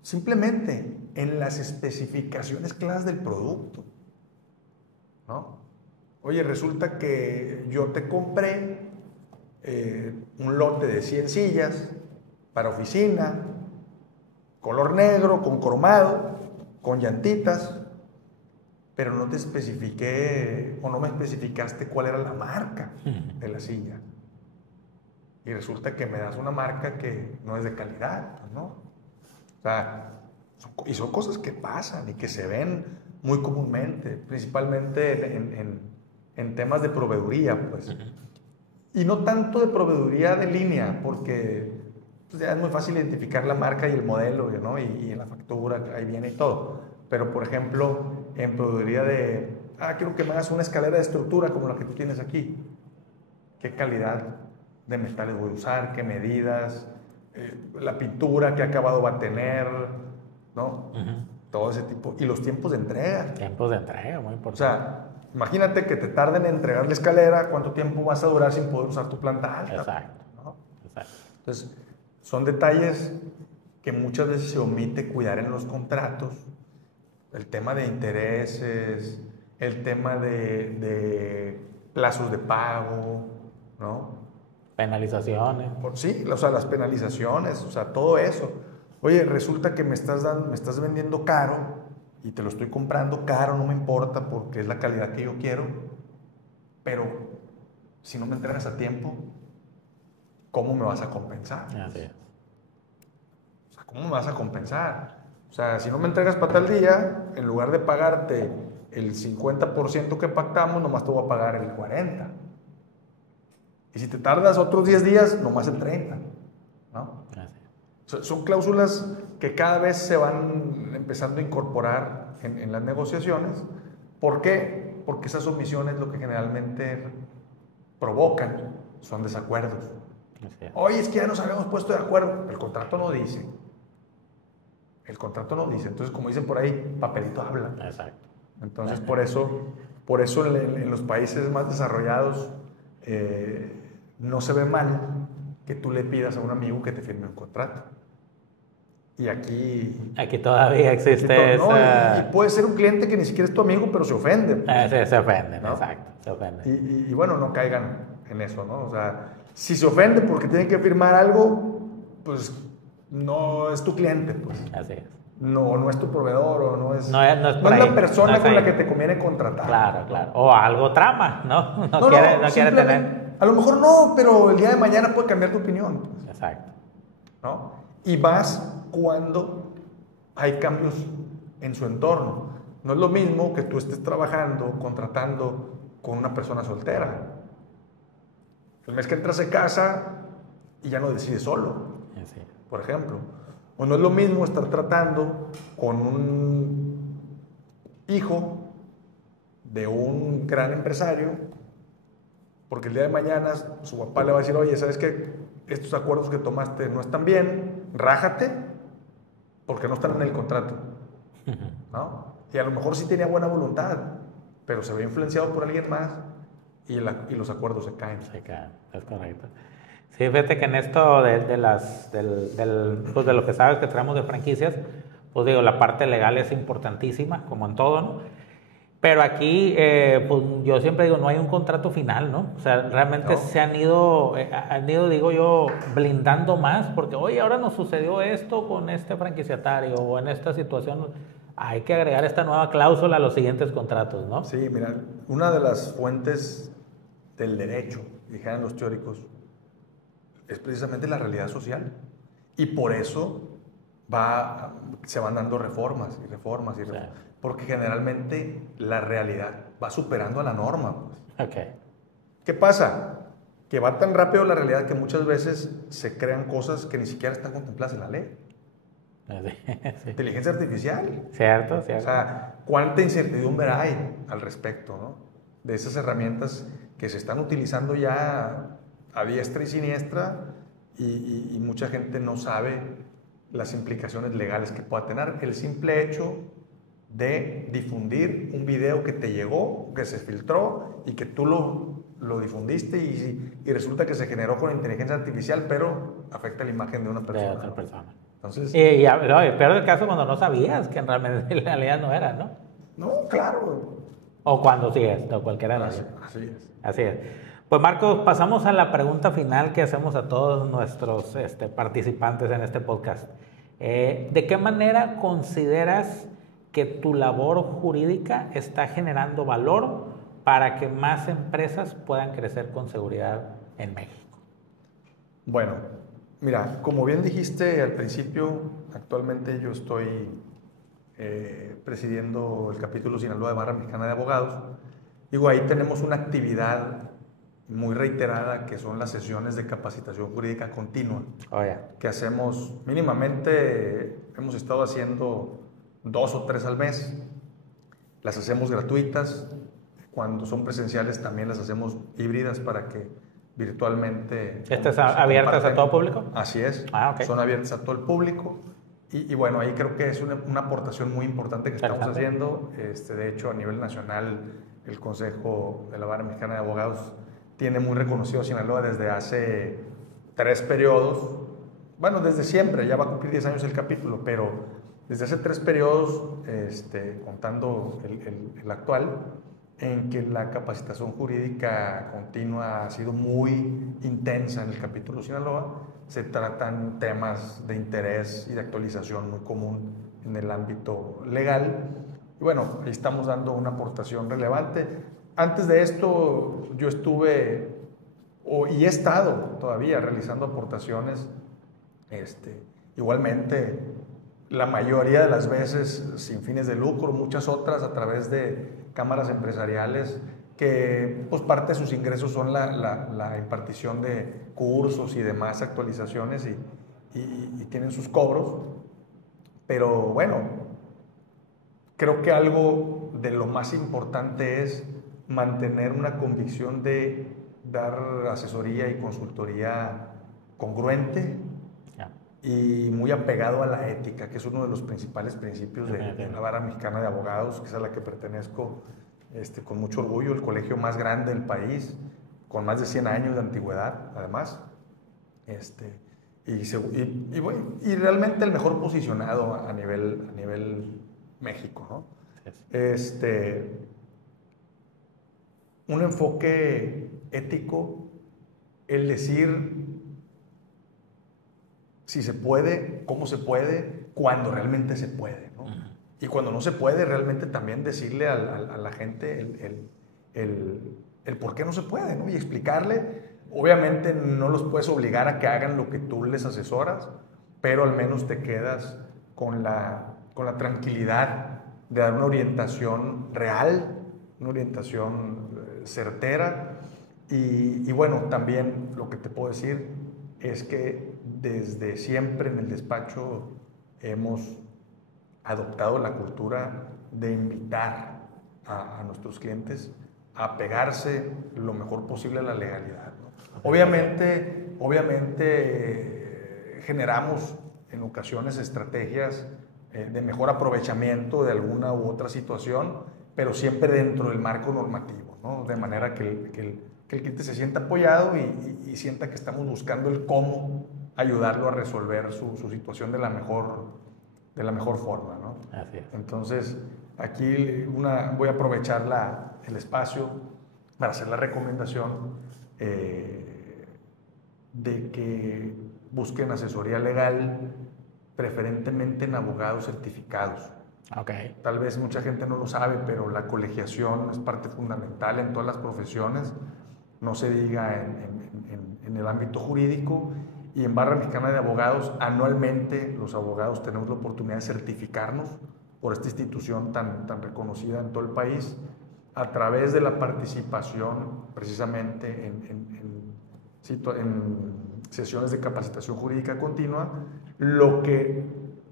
simplemente en las especificaciones claras del producto, ¿no? Oye, resulta que yo te compré un lote de 100 sillas para oficina, color negro, con cromado, con llantitas, pero no te especifiqué o no me especificaste cuál era la marca de la silla. Y resulta que me das una marca que no es de calidad, ¿no? O sea, son cosas que pasan y que se ven muy comúnmente, principalmente en temas de proveeduría, pues. Y no tanto de proveeduría de línea, porque pues, ya es muy fácil identificar la marca y el modelo, ¿no? Y en la factura, ahí viene y todo. Pero, por ejemplo, en proveeduría de, quiero que me hagas una escalera de estructura como la que tú tienes aquí. ¿Qué calidad de metales voy a usar? ¿Qué medidas? La pintura, ¿qué acabado va a tener? ¿No? Todo ese tipo. Y los tiempos de entrega. Tiempos de entrega, muy importante. O sea, imagínate que te tarden en entregar la escalera, ¿cuánto tiempo vas a durar sin poder usar tu planta alta? Exacto. ¿No? Exacto. Entonces, son detalles que muchas veces se omite cuidar en los contratos. El tema de intereses, el tema de plazos de pago, ¿no? Penalizaciones. Sí, o sea, las penalizaciones, o sea, todo eso. Oye, resulta que me estás vendiendo caro y te lo estoy comprando caro, no me importa porque es la calidad que yo quiero, pero si no me entregas a tiempo, ¿cómo me vas a compensar? Así es. O sea, ¿cómo me vas a compensar? O sea, si no me entregas para tal día, en lugar de pagarte el 50% que pactamos, nomás te voy a pagar el 40%. Y si te tardas otros 10 días, nomás el 30%, ¿no? Son cláusulas que cada vez se van empezando a incorporar en las negociaciones. ¿Por qué? Porque esas omisiones lo que generalmente provocan son desacuerdos. Oye, es que ya nos habíamos puesto de acuerdo. El contrato no dice. El contrato no dice. Entonces, como dicen por ahí, papelito habla. Exacto. Entonces, por eso en los países más desarrollados no se ve mal que tú le pidas a un amigo que te firme un contrato. Y aquí todavía existe ¿no? esa... Y puede ser un cliente que ni siquiera es tu amigo, pero se ofende. Se ofenden, ¿no? Exacto, se ofenden. Y bueno, no caigan en eso, ¿no? O sea, si se ofende porque tiene que firmar algo, pues no es tu cliente, pues. Así es. No es tu proveedor o no es por la ahí, persona con ahí. la que te conviene contratar. Claro. O algo trama, ¿no? No quiere tener... A lo mejor no, pero el día de mañana puede cambiar tu opinión. Pues. Exacto. ¿no? Y más cuando hay cambios en su entorno. No es lo mismo que tú estés trabajando, contratando con una persona soltera. El mes que entra se casa y ya no decide solo, Sí. por ejemplo. O no es lo mismo estar tratando con un hijo de un gran empresario, porque el día de mañana su papá le va a decir, oye, ¿sabes qué? Estos acuerdos que tomaste no están bien, rájate, porque no están en el contrato, ¿no? Y a lo mejor sí tenía buena voluntad, pero se ve influenciado por alguien más y los acuerdos se caen. Se caen, es correcto. Sí, fíjate que en esto pues de lo que sabes que traemos de franquicias, pues digo, la parte legal es importantísima, como en todo, ¿no? Pero aquí, pues yo siempre digo, no hay un contrato final, ¿no? O sea, realmente No. se han ido, digo yo, blindando más, porque, oye, ahora nos sucedió esto con este franquiciatario o en esta situación, hay que agregar esta nueva cláusula a los siguientes contratos, ¿no? Sí, mira, una de las fuentes del derecho, dijeran los teóricos, es precisamente la realidad social. Y por eso se van dando reformas y reformas y reformas. Sí. Porque generalmente la realidad va superando a la norma. Pues. Ok. ¿Qué pasa? Que va tan rápido la realidad que muchas veces se crean cosas que ni siquiera están contempladas en la ley. Sí. Inteligencia artificial. Cierto, O cierto. sea, ¿cuánta incertidumbre hay al respecto, ¿no? De esas herramientas que se están utilizando ya a diestra y siniestra y mucha gente no sabe las implicaciones legales que pueda tener. El simple hecho de difundir un video que te llegó, que se filtró y que tú lo difundiste y resulta que se generó con inteligencia artificial, pero afecta la imagen de una persona. De otra persona. Entonces, No, peor el caso cuando no sabías que realmente en realidad no era, ¿no? no, claro. O cuando sí es, o cualquiera de ellos. Así es. Así es. Pues Marcos, pasamos a la pregunta final que hacemos a todos nuestros participantes en este podcast. ¿De qué manera consideras que tu labor jurídica está generando valor para que más empresas puedan crecer con seguridad en México? Bueno, mira, como bien dijiste al principio, actualmente yo estoy presidiendo el capítulo Sinaloa de Barra Mexicana de Abogados. Digo, ahí tenemos una actividad muy reiterada que son las sesiones de capacitación jurídica continua. Que hacemos mínimamente, hemos estado haciendo 2 o 3 al mes. Las hacemos gratuitas. Cuando son presenciales también las hacemos híbridas para que virtualmente... ¿Estas abiertas a todo público? Así es. Okay. Son abiertas a todo el público. Y bueno, ahí creo que es una aportación muy importante que estamos haciendo. De hecho, a nivel nacional, el Consejo de la Barra Mexicana de Abogados tiene muy reconocido a Sinaloa desde hace 3 periodos. Bueno, desde siempre, ya va a cumplir 10 años el capítulo, pero desde hace 3 periodos, contando el actual, en que la capacitación jurídica continua ha sido muy intensa en el capítulo Sinaloa. Se tratan temas de interés y de actualización muy común en el ámbito legal. Y bueno, ahí estamos dando una aportación relevante. Antes de esto, yo estuve, y he estado todavía realizando aportaciones, igualmente, la mayoría de las veces sin fines de lucro, muchas otras a través de cámaras empresariales que pues parte de sus ingresos son la impartición de cursos y demás actualizaciones y tienen sus cobros. Pero bueno, creo que algo de lo más importante es mantener una convicción de dar asesoría y consultoría congruente y muy apegado a la ética, que es uno de los principales principios de la Barra Mexicana de Abogados, que es a la que pertenezco con mucho orgullo, el colegio más grande del país, con más de 100 años de antigüedad, además, y realmente el mejor posicionado a nivel México, ¿no? Un enfoque ético, el decir si se puede, cómo se puede, cuando realmente se puede, ¿no? Y cuando no se puede, realmente también decirle a la gente el por qué no se puede, ¿no? Y explicarle. Obviamente no los puedes obligar a que hagan lo que tú les asesoras, pero al menos te quedas con la tranquilidad de dar una orientación real, una orientación certera. Y bueno, también lo que te puedo decir es que desde siempre en el despacho hemos adoptado la cultura de invitar a nuestros clientes a pegarse lo mejor posible a la legalidad, ¿no? Obviamente generamos en ocasiones estrategias de mejor aprovechamiento de alguna u otra situación, pero siempre dentro del marco normativo, ¿no? De manera que el cliente se sienta apoyado y sienta que estamos buscando el cómo ayudarlo a resolver su situación de la mejor forma, ¿no? Así es. Entonces, aquí voy a aprovechar el espacio para hacer la recomendación de que busquen asesoría legal, preferentemente en abogados certificados. Okay. Tal vez mucha gente no lo sabe, pero la colegiación es parte fundamental en todas las profesiones, no se diga en el ámbito jurídico. Y en Barra Mexicana de Abogados, anualmente los abogados tenemos la oportunidad de certificarnos por esta institución tan reconocida en todo el país, a través de la participación precisamente en sesiones de capacitación jurídica continua, lo que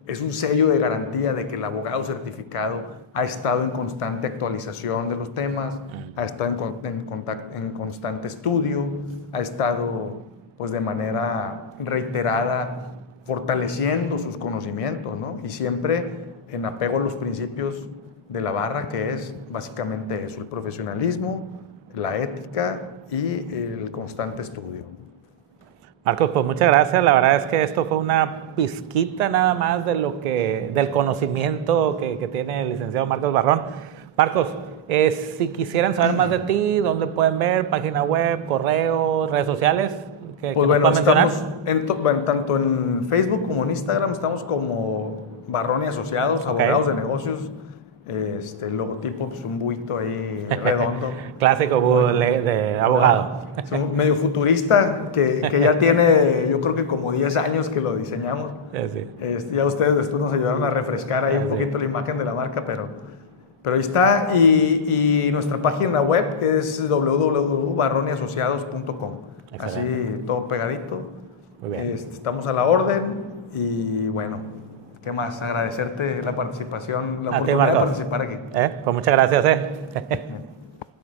es un sello de garantía de que el abogado certificado ha estado en constante actualización de los temas, ha estado en constante estudio, ha estado pues de manera reiterada fortaleciendo sus conocimientos, ¿no? Y siempre en apego a los principios de la barra, que es básicamente eso, el profesionalismo, la ética y el constante estudio. Marcos, pues muchas gracias. La verdad es que esto fue una pizquita nada más del conocimiento que tiene el licenciado Marcos Barrón. Marcos, si quisieran saber más de ti, ¿dónde pueden ver? ¿Página web, correo, redes sociales? Pues bueno, estamos tanto en Facebook como en Instagram, estamos como Barrón y Asociados, abogados de negocios. El logotipo, pues un buito ahí redondo. Clásico de abogado. Es un medio futurista que ya tiene, yo creo que como 10 años que lo diseñamos. Sí. Ya ustedes después nos ayudaron a refrescar ahí un poquito la imagen de la marca, pero ahí está. Y nuestra página web es www.barronyasociados.com. Así, todo pegadito. Muy bien. Estamos a la orden y bueno, ¿qué más? Agradecerte la participación, la oportunidad de participar aquí. Pues muchas gracias.